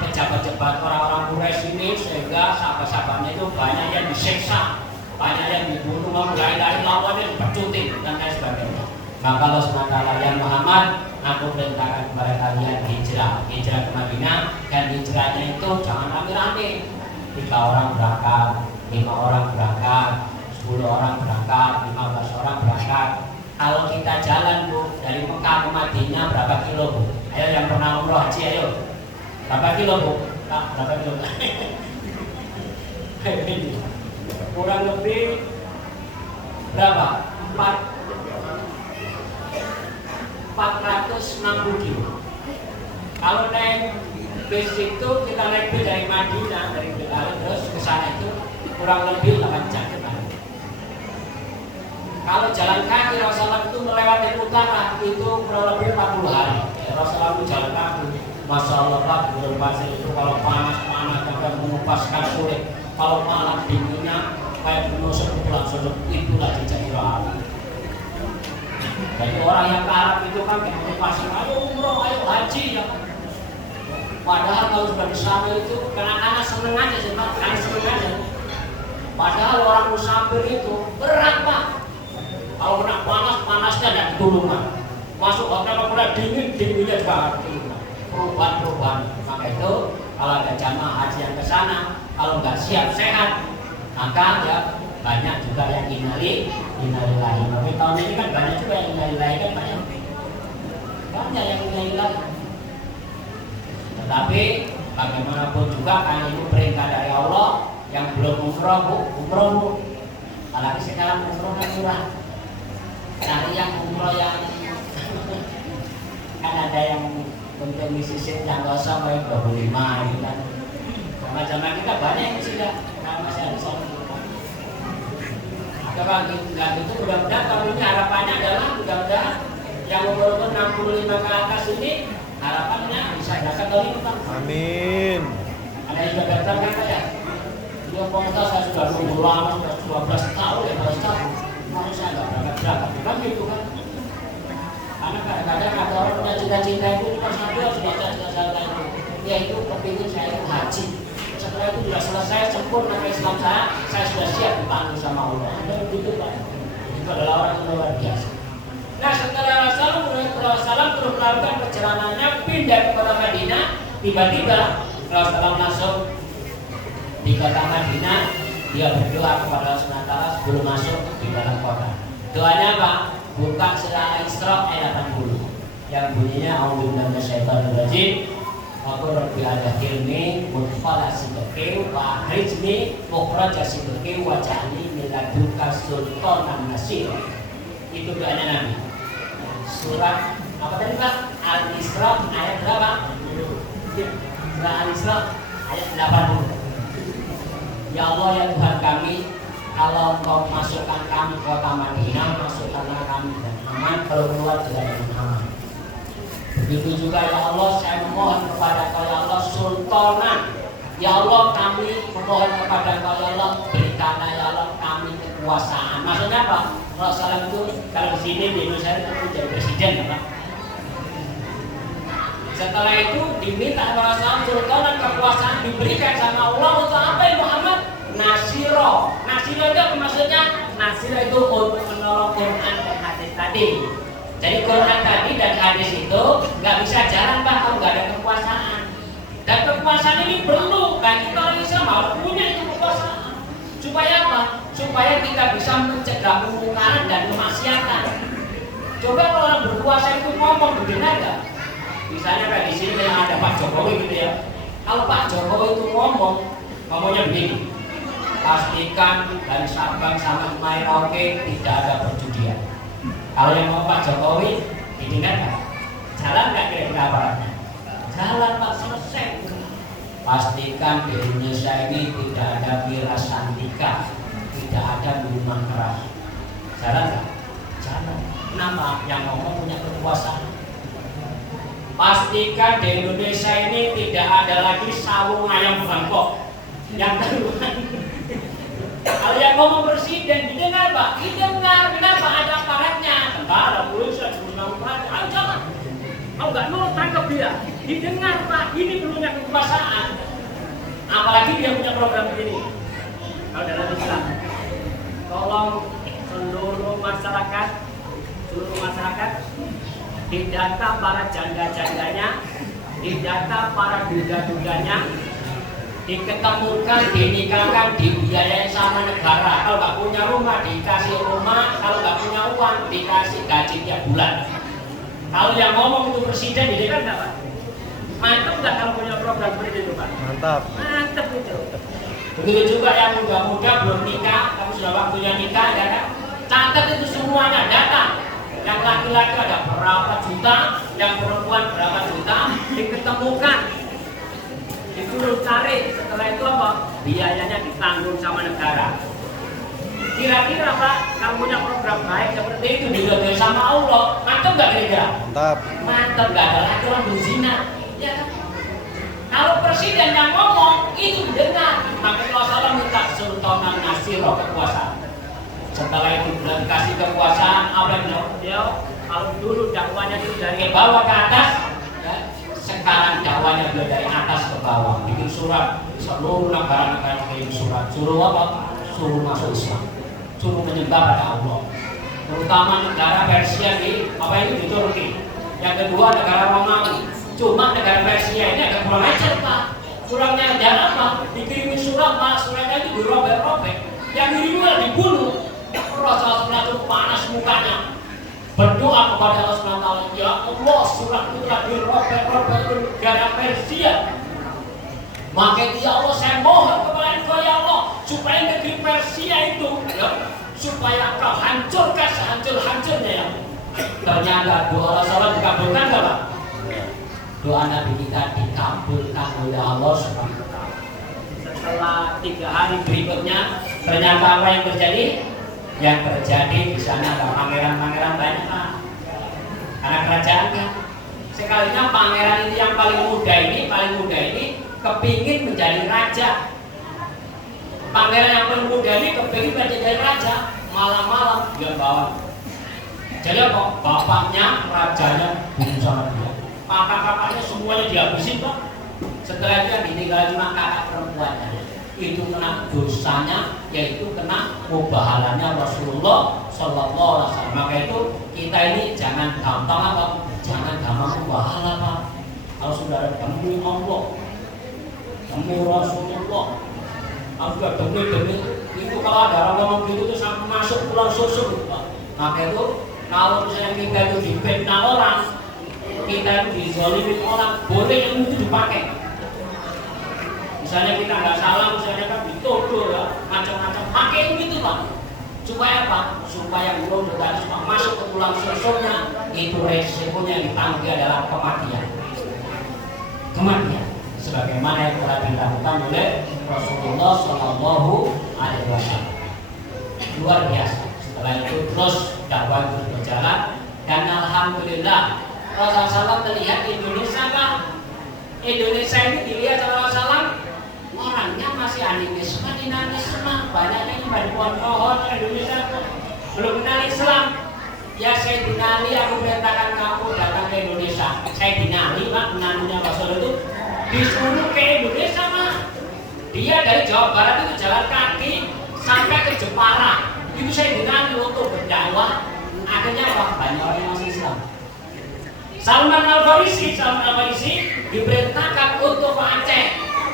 pejabat-pejabat orang-orang Quraisy ini, sehingga sahabat-sahabatnya itu banyak yang disiksa, banyak yang dibunuh, mulai dari lawannya dipecutin dan lain sebagainya. Maka Allah SWT, ya Muhammad, aku perintahkan kepada kalian hijrah ke Madinah, dan hijrahnya itu jangan rame-rame. 3 orang berangkat, 5 orang berangkat, 10 orang berangkat, 15 orang berangkat. Kalau kita jalan Bu, dari Mekah ke Madinah berapa kilo Bu? Ayo yang pernah umroh haji ayo. Berapa kilo Bu? Nah, berapa kilo? Kurang lebih berapa? 460 kilo. Kalau naik bis itu kita naik bis dari Madinah, dari Bilal terus ke sana itu kurang lebih 8 jam. Kalau jalan kaki Rasulullah itu melewati utara itu kurang lebih 40 hari. Rasulullah itu jalan kaki. Masya Allah Pak, gurun pasir itu kalau panas sampai mengupaskan kulit. Kalau malam dinginnya kayak menusuk langsung itulah jejak Arab. Jadi orang yang ke Arab itu kan motivasi, ayo umroh, ayo haji ya. Padahal kalau sudah di sana itu karena seneng aja sih Pak, karena seneng aja. Padahal orang musafir itu berat Pak. Kalau kena panasnya tidak ditulungan. Masuk hotel kena dinginnya juga perubahan. Maka itu kalau ada jamaah haji yang ke sana, kalau nggak siap sehat, maka ya banyak juga yang innalillahi. Tapi tahun ini kan banyak juga yang innalillahi kan banyak yang innalillahi. Tetapi bagaimanapun juga kan ini perintah dari Allah. Yang belum umroh Bu. Apalagi sekarang umrohnya murah. Cari yang umroh yang kan ada yang untuk misisin yang kosong kayak 25 gitu kan. Sama-sama kita banyak yang sudah masih ada soal. Kalau itu mudah-mudahan tahun ini harapannya adalah mudah-mudahan yang umur 65 ke atas ini harapannya bisa datang tahun ini Pak. Amin. Ada yang sudah datang kan Pak ya? Dia Ustaz saya sudah nunggu lama, sudah 12 tahun ya Pak Ustaz. Mau saya nggak berangkat kan gitu kan? Karena kadang-kadang ada orang punya cita-cita itu cuma satu harus baca cita-cita itu, yaitu kepingin saya itu haji. Setelah itu sudah selesai sempurna Islam saya sudah siap dipanggil sama Allah. Ada begitu Pak. Itu adalah orang yang luar biasa. Nah setelah Rasulullah terus melakukan perjalanannya pindah ke kota Madinah, tiba-tiba Rasulullah masuk di kota Madinah, dia berdoa kepada Allah SWT sebelum masuk di dalam kota. Doanya apa? Buka surah Isra ayat 80 yang bunyinya a'udzubillahi minasyaitonirrajim. Aku Rabbi adkhilni mudkhala sidqi wa akhrijni mukhraja sidqi waj'alni min ladunka sultanan nasir. Itu doanya Nabi. Surat apa tadi Pak? Al-Isra ayat berapa? Surah Al-Isra ayat 80. Ya Allah ya Tuhan kami, kalau Engkau masukkan kami ke kota Madinah, masukkanlah kami dan aman, kalau keluar juga dengan aman. Begitu juga ya Allah, saya memohon kepada Engkau ya Allah sultanan. Ya Allah kami memohon kepada Engkau ya Allah, berikanlah ya Allah kami kekuasaan. Maksudnya apa? Rasulullah itu kalau di sini di Indonesia itu jadi presiden ya Pak. Setelah itu diminta Rasulullah sultanan kekuasaan diberikan sama Allah untuk apa ya Muhammad? Nasiro. Nasiro itu maksudnya Nasiro itu untuk menolong Quran dan hadis tadi. Jadi Quran tadi dan hadis itu nggak bisa jalan Pak kalau nggak ada kekuasaan. Dan kekuasaan ini perlu bagi orang Islam harus punya itu kekuasaan. Supaya apa? Supaya kita bisa mencegah kemungkaran dan kemaksiatan. Coba kalau orang berkuasa itu ngomong benar nggak? Misalnya kayak di sini yang ada Pak Jokowi gitu ya. Kalau Pak Jokowi itu ngomongnya begini, pastikan dari Sabang sampai Merauke tidak ada perjudian. Kalau yang mau Pak Jokowi didengar nggak? Jalan nggak kira-kira aparatnya? Jalan Pak, selesai. Pastikan di Indonesia ini tidak ada wirasantika, tidak ada minuman keras. Jalan nggak? Jalan. Kenapa? Yang ngomong punya kekuasaan. Pastikan di Indonesia ini tidak ada lagi sawung ayam Bangkok yang keluar. Kalau yang ngomong presiden didengar Pak, didengar. Kenapa? Ada aparatnya, tentara, polisi, jurnal, jangan. Kalau nggak nurut tangkap dia. Didengar Pak, ini punya kekuasaan. Apalagi dia punya program begini. Kalau dalam Islam, tolong seluruh masyarakat didata para janda-jandanya, didata para duda-dudanya, diketemukan, dinikahkan, dibiayai sama negara. Kalau nggak punya rumah dikasih rumah, kalau nggak punya uang dikasih gaji tiap bulan. Kalau yang ngomong itu presiden, ini kan nggak Pak? Mantap nggak kalau punya program seperti itu Pak? Mantap. Mantap itu. Begitu juga yang muda-muda belum nikah, kamu sudah waktunya nikah, ya kan? Catat itu semuanya data. Yang laki-laki ada berapa juta, yang perempuan berapa juta, diketemukan, disuruh cari. Setelah itu apa? Biayanya ditanggung sama negara. Kira-kira Pak, kamu punya program baik seperti itu diridhoi sama Allah, mantap nggak kira-kira? Mantap. Mantap, nggak ada lagi orang berzina, ya kan? Kalau presiden yang ngomong itu didengar, maka Rasulullah minta sultanan nasiro kekuasaan. Setelah itu dikasih kekuasaan, apa yang dia? Kalau dulu dakwanya itu dari bawah ke atas, ya, sekarang dakwanya dari atas ke bawah. Bikin surat, seluruh negara-negara bikin surat. Suruh apa? Suruh masuk Islam, suruh menyembah pada Allah. Terutama negara Persia apa itu di Turki. Yang kedua negara Romawi. Cuma negara Persia ini agak kurang ajar Pak. Kurangnya ada apa? Dikirimin surat Pak, suratnya itu dirobek-robek. Yang dirimulah dibunuh. Rasulullah itu panas mukanya, berdoa kepada Allah SWT, ya Allah surat itu telah dirobek-robek itu negara Persia. Maka ya Allah saya mohon kepada Engkau ya Allah supaya negeri Persia itu ya, supaya Engkau hancurkan sehancur-hancurnya ya. Ternyata doa Rasulullah dikabulkan nggak Pak? Doa Nabi kita dikabulkan oleh Allah SWT. Setelah 3 hari berikutnya ternyata apa yang terjadi? Yang terjadi di sana ada pangeran-pangeran banyak Pak. Karena kerajaan kan. Sekalinya pangeran ini yang paling muda ini kepingin menjadi raja. Pangeran yang paling muda ini kepingin menjadi raja. Malam-malam dia bawa. Jadi apa? Bapaknya, rajanya bunuh sama dia. Kakak-kakaknya semuanya dihabisin Pak. Setelah itu yang ditinggal cuma kakak perempuannya. Itu kena dosanya, yaitu kena mubahalannya Rasulullah Sallallahu Alaihi Wasallam. Maka itu kita ini jangan gampang apa? Jangan gampang mubahala Pak. Kalau sudah demi Allah, demi Rasulullah, kalau sudah demi itu kalau ada orang ngomong gitu itu sampai masuk pulang susu Pak. Maka itu kalau misalnya kita itu difitnah orang, kita itu dizalimin orang, boleh yang itu dipakai. Misalnya kita nggak salah, misalnya kan dituduh ya, macam-macam, pakai gitu Pak. Supaya apa? Supaya guru juga masuk ke tulang susuknya, itu resikonya yang ditanggung adalah kematian. Kematian, sebagaimana yang telah dilakukan oleh Rasulullah Shallallahu Alaihi Wasallam. Luar biasa. Setelah itu terus dakwah terus berjalan dan alhamdulillah Rasulullah SAW melihat Indonesia kan. Indonesia ini dilihat Rasulullah SAW orangnya masih animisme, dinamisme, banyaknya nyembah di pohon-pohon. Indonesia belum kenal Islam. Ya saya dinali, aku perintahkan kamu datang ke Indonesia. Saya dinali, Pak, menantunya Rasul itu disuruh ke Indonesia, Pak. Dia dari Jawa Barat itu jalan kaki sampai ke Jepara. Itu saya dinali untuk berdakwah. Akhirnya Pak, banyak orang yang masih Islam. Salman Al-Farisi diperintahkan untuk ke Aceh.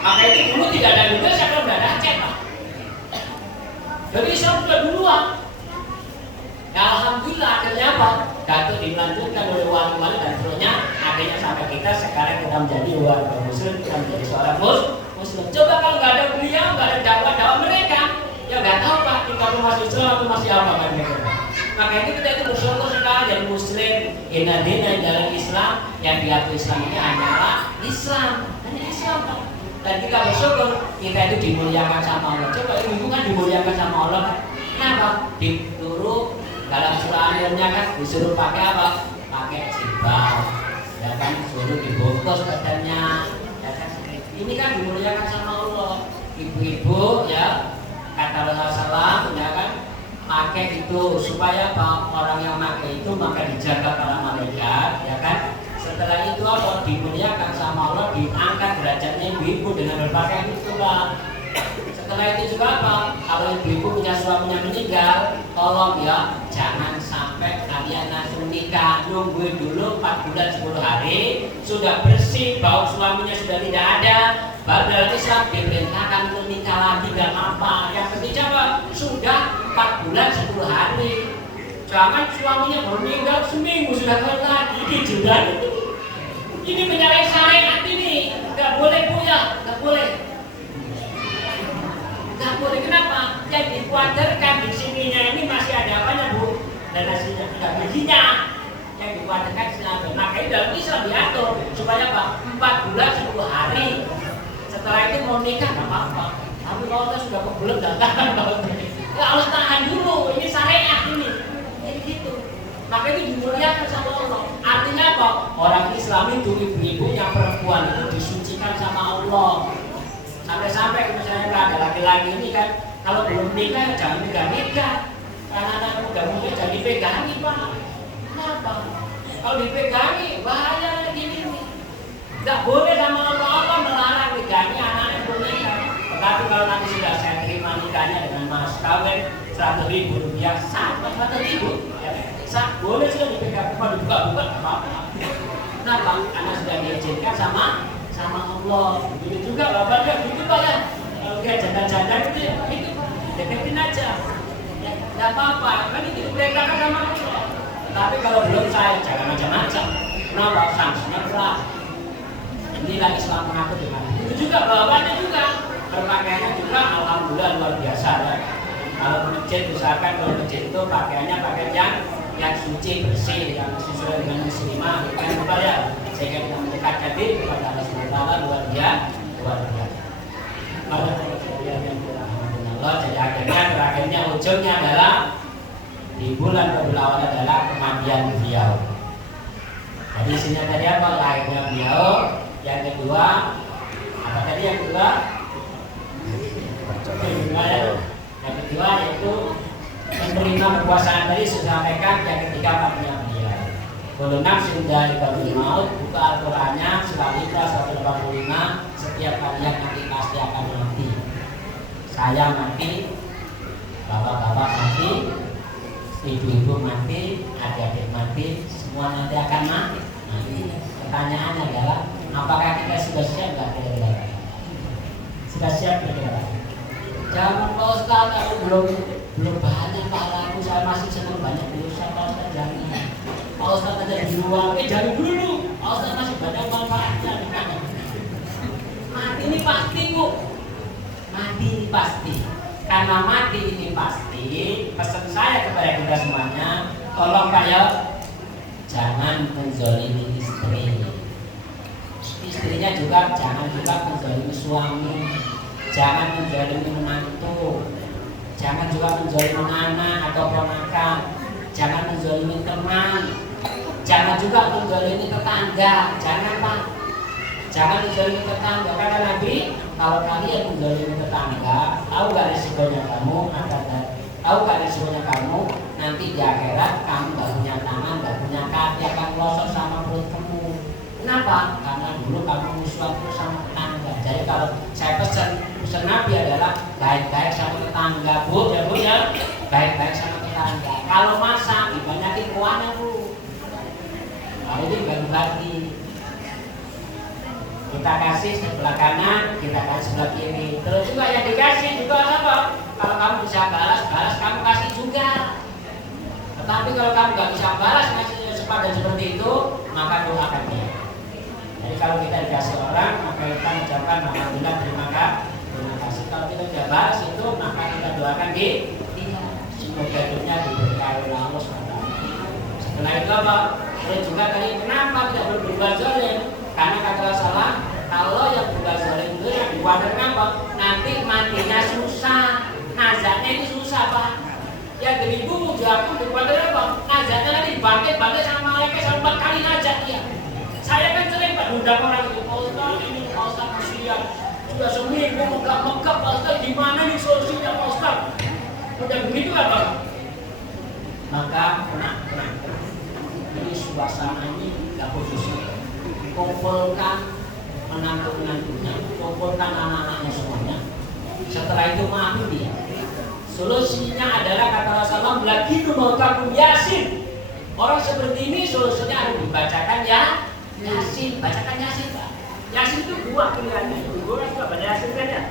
Maka itu dulu tidak ada Indonesia kalau tidak ada Aceh, Pak. Jadi Islam sudah duluan. Ya, alhamdulillah akhirnya apa? Datuk dilanjutkan oleh wali-wali dan seterusnya. Akhirnya sampai kita sekarang kita menjadi warga Muslim, kita menjadi seorang Muslim. Coba kalau nggak ada beliau, nggak ada dakwah mereka, ya nggak tahu Pak kita masih Islam atau masih apa kan mereka. Makanya kita itu bersyukur sekali jadi Muslim. Inadina dalam Islam yang diatur Islam ini hanyalah Islam, hanya Islam Pak. Dan kita bersyukur kita itu dimuliakan sama Allah. Coba ibu kan dimuliakan sama Allah. Kenapa? Dituruh dalam surah Al-An'amnya kan disuruh pakai apa? Pakai jilbab. Ya kan disuruh dibungkus badannya. Ya kan? Ini kan dimuliakan sama Allah. Ibu-ibu ya kata Rasulullah SAW ya kan pakai itu supaya apa? Orang yang pakai itu maka dijaga para malaikat ya kan. Setelah itu apa? Dimuliakan sama Allah, diangkat derajatnya ibu-ibu dengan berpakaian itu Pak. Setelah itu juga apa? Kalau ibu-ibu punya suaminya meninggal, tolong ya jangan sampai kalian langsung nikah, nunggu dulu 4 bulan 10 hari sudah bersih, bau suaminya sudah tidak ada, baru dalam Islam diperintahkan untuk nikah lagi dan apa? Yang ketiga apa? Sudah 4 bulan 10 hari. Jangan suaminya baru meninggal seminggu sudah lagi dijual. Ini menyalahi syariat ini, nggak boleh punya, nggak boleh. Nggak boleh, kenapa? Yang dikhawatirkan di sininya ini masih ada apanya Bu? Dan hasilnya tidak gajinya. Yang dikhawatirkan selama. Makanya dalam Islam diatur supaya apa? 4 bulan 10 hari. Setelah itu mau nikah nggak apa-apa. Tapi kalau kita sudah kebelet datang, ya harus tahan dulu. Ini syariat ini. Jadi gitu. Maka itu dimuliakan sama Allah. Artinya apa? Orang Islam itu ibu-ibunya perempuan itu disucikan sama Allah. Sampai-sampai misalnya ada laki-laki ini kan kalau belum nikah jangan nikah. Karena anak muda mungkin jangan dipegangi Pak. Kenapa? Kalau dipegangi bahaya gini nih. Nggak boleh sama Allah melarang pegangi anaknya belum nikah. Tetapi kalau nanti sudah saya terima nikahnya dengan mas kawin 100.000 rupiah, 100.000 ya, boleh sudah dipegang, kalau dibuka-buka apa-apa. Kenapa? Karena sudah diizinkan sama Allah. Begitu juga bapaknya gitu Pak ya. Kalau dia janda-janda itu ya itu deketin aja. Ya nggak apa-apa. Kan itu diperintahkan sama Allah. Tapi kalau belum saya jangan macam-macam. Kenapa? Sanksinya berat. Inilah Islam mengatur dengan itu juga bapaknya juga berpakaiannya juga alhamdulillah luar biasa ya. Kalau masjid usahakan kalau masjid itu pakaiannya pakaian yang suci bersih yang sesuai dengan muslimah bukan lupa ya. Sehingga kita mendekatkan diri kepada Allah Subhanahu wa taala luar biasa. Pada yang dirahmati Allah, jadi akhirnya ujungnya adalah di bulan Rabiul Awal adalah kematian beliau. Jadi isinya tadi apa? Lahirnya beliau. Yang kedua apa tadi yang kedua? Yang kedua yaitu menerima kekuasaan tadi sudah sampaikan. Yang ketiga matinya beliau. Kalau nafsu dari kabul maut buka Al-Qur'annya surah Al-Ikhlas 185. Setiap kalian nanti pasti akan mati. Saya mati, bapak-bapak mati, ibu-ibu mati, adik-adik mati, semua nanti akan mati. Pertanyaannya adalah apakah kita sudah siap nggak kira-kira? Sudah siap kira-kira? Jangan Pak Ustaz, aku belum banyak pahlaku, saya masih senang banyak dosa Pak Ustaz, jangan. Pak Ustaz ada di luar, jangan dulu. Pak Ustaz masih banyak manfaatnya. Mati ini pasti Bu. Mati ini pasti. Karena mati ini pasti, pesan saya kepada kita semuanya, tolong Pak ya, jangan menzalimi istri. Istrinya juga jangan juga menzalimi suami, jangan menzalimi menantu, jangan juga menzalimi anak atau ponakan, jangan menzalimi teman, jangan juga menzalimi tetangga, jangan Pak. Jangan menzalimi tetangga, karena Nabi, kalau kalian menzalimi tetangga, tahu gak risikonya kamu? Tahu gak risikonya kamu? Nanti di akhirat kamu gak punya tangan, gak punya kaki, akan melosot sama perut kamu. Kenapa? Karena dulu kamu musuhan terus sama tetangga. Jadi kalau saya pesan Nabi adalah baik-baik sama tetangga, Bu, ya Bu ya, baik-baik sama tetangga. Kalau masak, dibanyakin kuahnya Bu. Kalau ini bagi-bagi. Kita kasih sebelah kanan, kita kasih sebelah kiri. Terus juga yang dikasih juga apa? Kalau kamu bisa balas, kamu kasih juga. Tetapi kalau kamu nggak bisa balas ngasihnya sepadan seperti itu, maka doakan dia. Jadi kalau kita dikasih orang, maka kita mengucapkan alhamdulillah, terima kasih. Kalau kita tidak balas itu, maka kita doakan dia. Semoga hidupnya diberkahi oleh Allah SWT. Setelah itu apa? Terus juga tadi kenapa tidak berbuat zalim? Karena kata Rasulullah, kalau yang berbuat zalim itu yang dikhawatirkan apa? Nanti matinya susah, nazarnya itu susah Pak. Ya dari ibu jawab dikhawatirkan apa? Nazarnya nanti bangkit sama malaikat sampai 4 kali nazar dia. Saya kan sering Pak undang orang itu, Pak Ustaz ini Pak Ustaz kasihan, sudah seminggu megap-megap Pak Ustaz, gimana nih solusinya Pak Ustaz? Udah begitu kan Pak? Maka tenang. Ini suasana ini gak khusus. Kumpulkan menantu-menantunya, kumpulkan anak-anaknya semuanya. Setelah itu mati dia. Solusinya adalah kata Rasulullah, lagi membacakan Yasin. Orang seperti ini solusinya harus dibacakan ya Yasin, bacakan Yasin Pak. Yasin itu 2 pilihannya. Dua juga baca Yasin kan ya.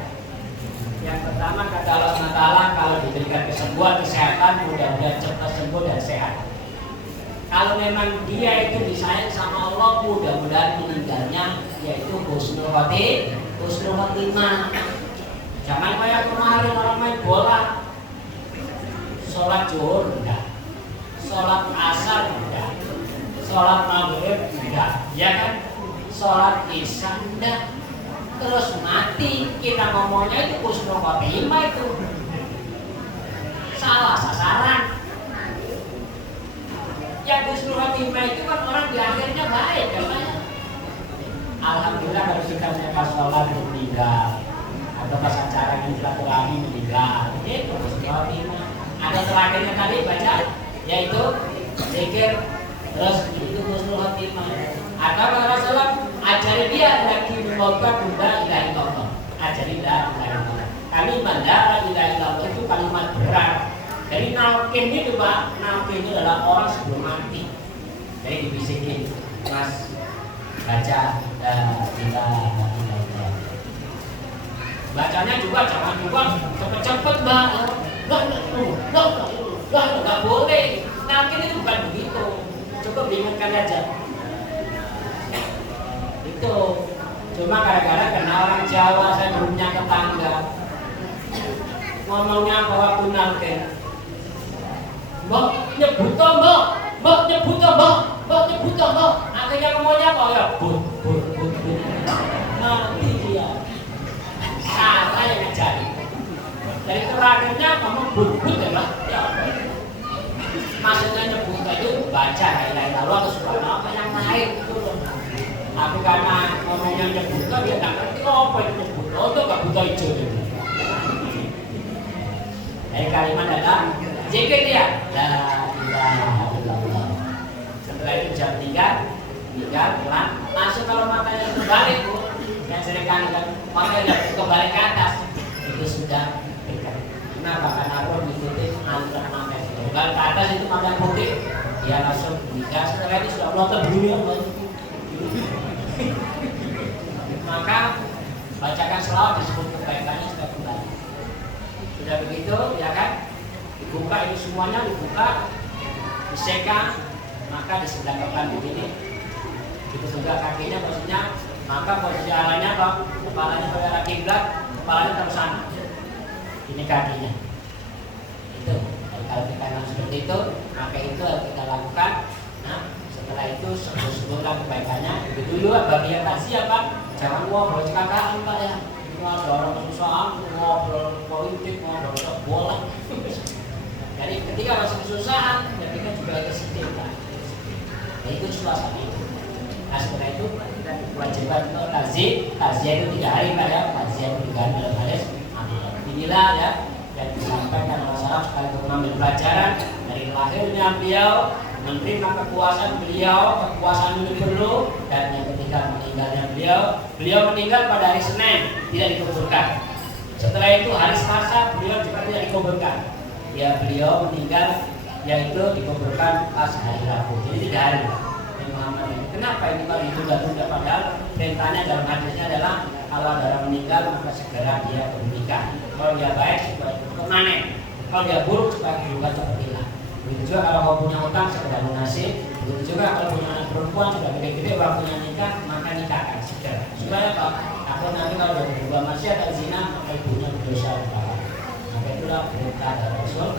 Yang pertama kata Allah SWT, kalau diberikan kesembuhan, kesehatan, mudah-mudahan cepat sembuh dan sehat. Kalau memang dia itu disayang sama Allah, mudah-mudahan meninggalnya yaitu husnul khotimah. Jangan kayak kemarin orang main bola, sholat zuhur enggak, sholat asar enggak, sholat maghrib enggak, ya kan? Sholat isya enggak, terus mati. Kita ngomongnya itu husnul khotimah, itu salah sasaran. Yang husnul khotimah itu kan orang di akhirnya baik kan Pak? Alhamdulillah kalau kita pas sholat meninggal atau pas acara yang silaturahmi meninggal, itu husnul khotimah. Ada terakhirnya tadi baca yaitu zikir, terus itu husnul khotimah. Atau kalau Rasulullah ajari dia lagi membaca bunda ilaha illallah, ajari la ilaha illallah. Kami mandara ilaha illallah itu kalimat berat. Jadi nalkin itu Pak, nalkin itu adalah orang sebelum mati. Jadi dibisikin, Mas baca la ilaha illallah. Bacanya juga jangan juga cepet-cepet Mbak. Nggak boleh. Nalkin itu bukan begitu. Cukup diingatkan aja. Itu cuma gara-gara kenal orang Jawa, saya punya tetangga ngomongnya apa waktu nalkin. Mbak nyebut Mbak. Akhirnya ngomongnya apa ya? But. Nanti dia salah yang ngajari. Dari terakhirnya kamu but ya Mbak. Ya. Maksudnya nyebut itu baca la ilaha illallah atau subhanallah apa yang lain itu loh. Tapi karena ngomongnya nyebut dia nggak ngerti apa itu nyebut. Itu nggak buta hijau itu. Dari kalimat adalah zikir dia la ilaha illallah. Setelah itu jam 3 pulang, langsung kalau matanya terbalik Bu, yang sering kan matanya kembali ke atas, itu sudah dekat. Kenapa? Karena aku mengikuti aliran mata itu. Kembali ke atas itu mata putih, dia langsung nikah. Setelah itu sudah nonton dunia. Maka bacakan selawat disebut kebaikannya sudah kembali. Sudah begitu, ya kan? Dibuka ini semuanya, dibuka, diseka, maka di sebelah kanan begini. Itu juga kakinya maksudnya, maka posisi arahnya apa? Kepalanya pada arah kiblat, kepalanya terus sana. ini kakinya. Itu kalau kita lakukan seperti itu, maka itu harus kita lakukan. Nah, setelah itu sebelum kebaikannya itu dulu bagi yang kasih apa? Jangan ngobrol cekakaan Pak ya. Ngobrol kesusahan, ngobrol politik, ngobrol sepak bola. Jadi ketika masih kesusahan, ketika juga kesulitan. Nah, itu suasana itu. Nah, setelah itu kita kewajiban untuk taziah itu 3 hari Pak ya. Taziah itu 3 hari dalam hadis. Inilah ya yang disampaikan oleh Salaf sekali untuk mengambil pelajaran dari lahirnya beliau, menerima kekuasaan beliau, kekuasaan itu perlu, dan yang ketiga meninggalnya beliau meninggal pada hari Senin, tidak dikuburkan. Setelah itu hari Selasa beliau juga tidak dikuburkan. Ya beliau meninggal yaitu dikuburkan pas hari Rabu. Jadi 3 hari. Kenapa ini kalau ditunda-tunda padahal perintahnya dalam hadisnya adalah kalau ada orang meninggal maka segera dia bernikah. Kalau dia baik supaya kemanen. Kalau dia buruk supaya juga terpilah. Begitu juga kalau kau punya utang segera lunasi. Begitu juga kalau punya anak perempuan sudah gede-gede waktunya nikah maka nikahkan segera. Supaya apa? Takut nanti kalau dia berbuat maksiat atau zina maka ibunya berdosa utama. Maka itulah perintah dari Rasul.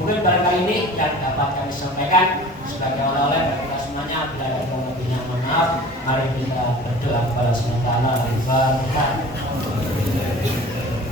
Mungkin barangkali ini yang dapat kami sampaikan sebagai oleh-oleh bagi kita semuanya. Bila ada yang lebihnya mohon maaf. Mari kita berdoa kepada Allah Subhanahu wa taala.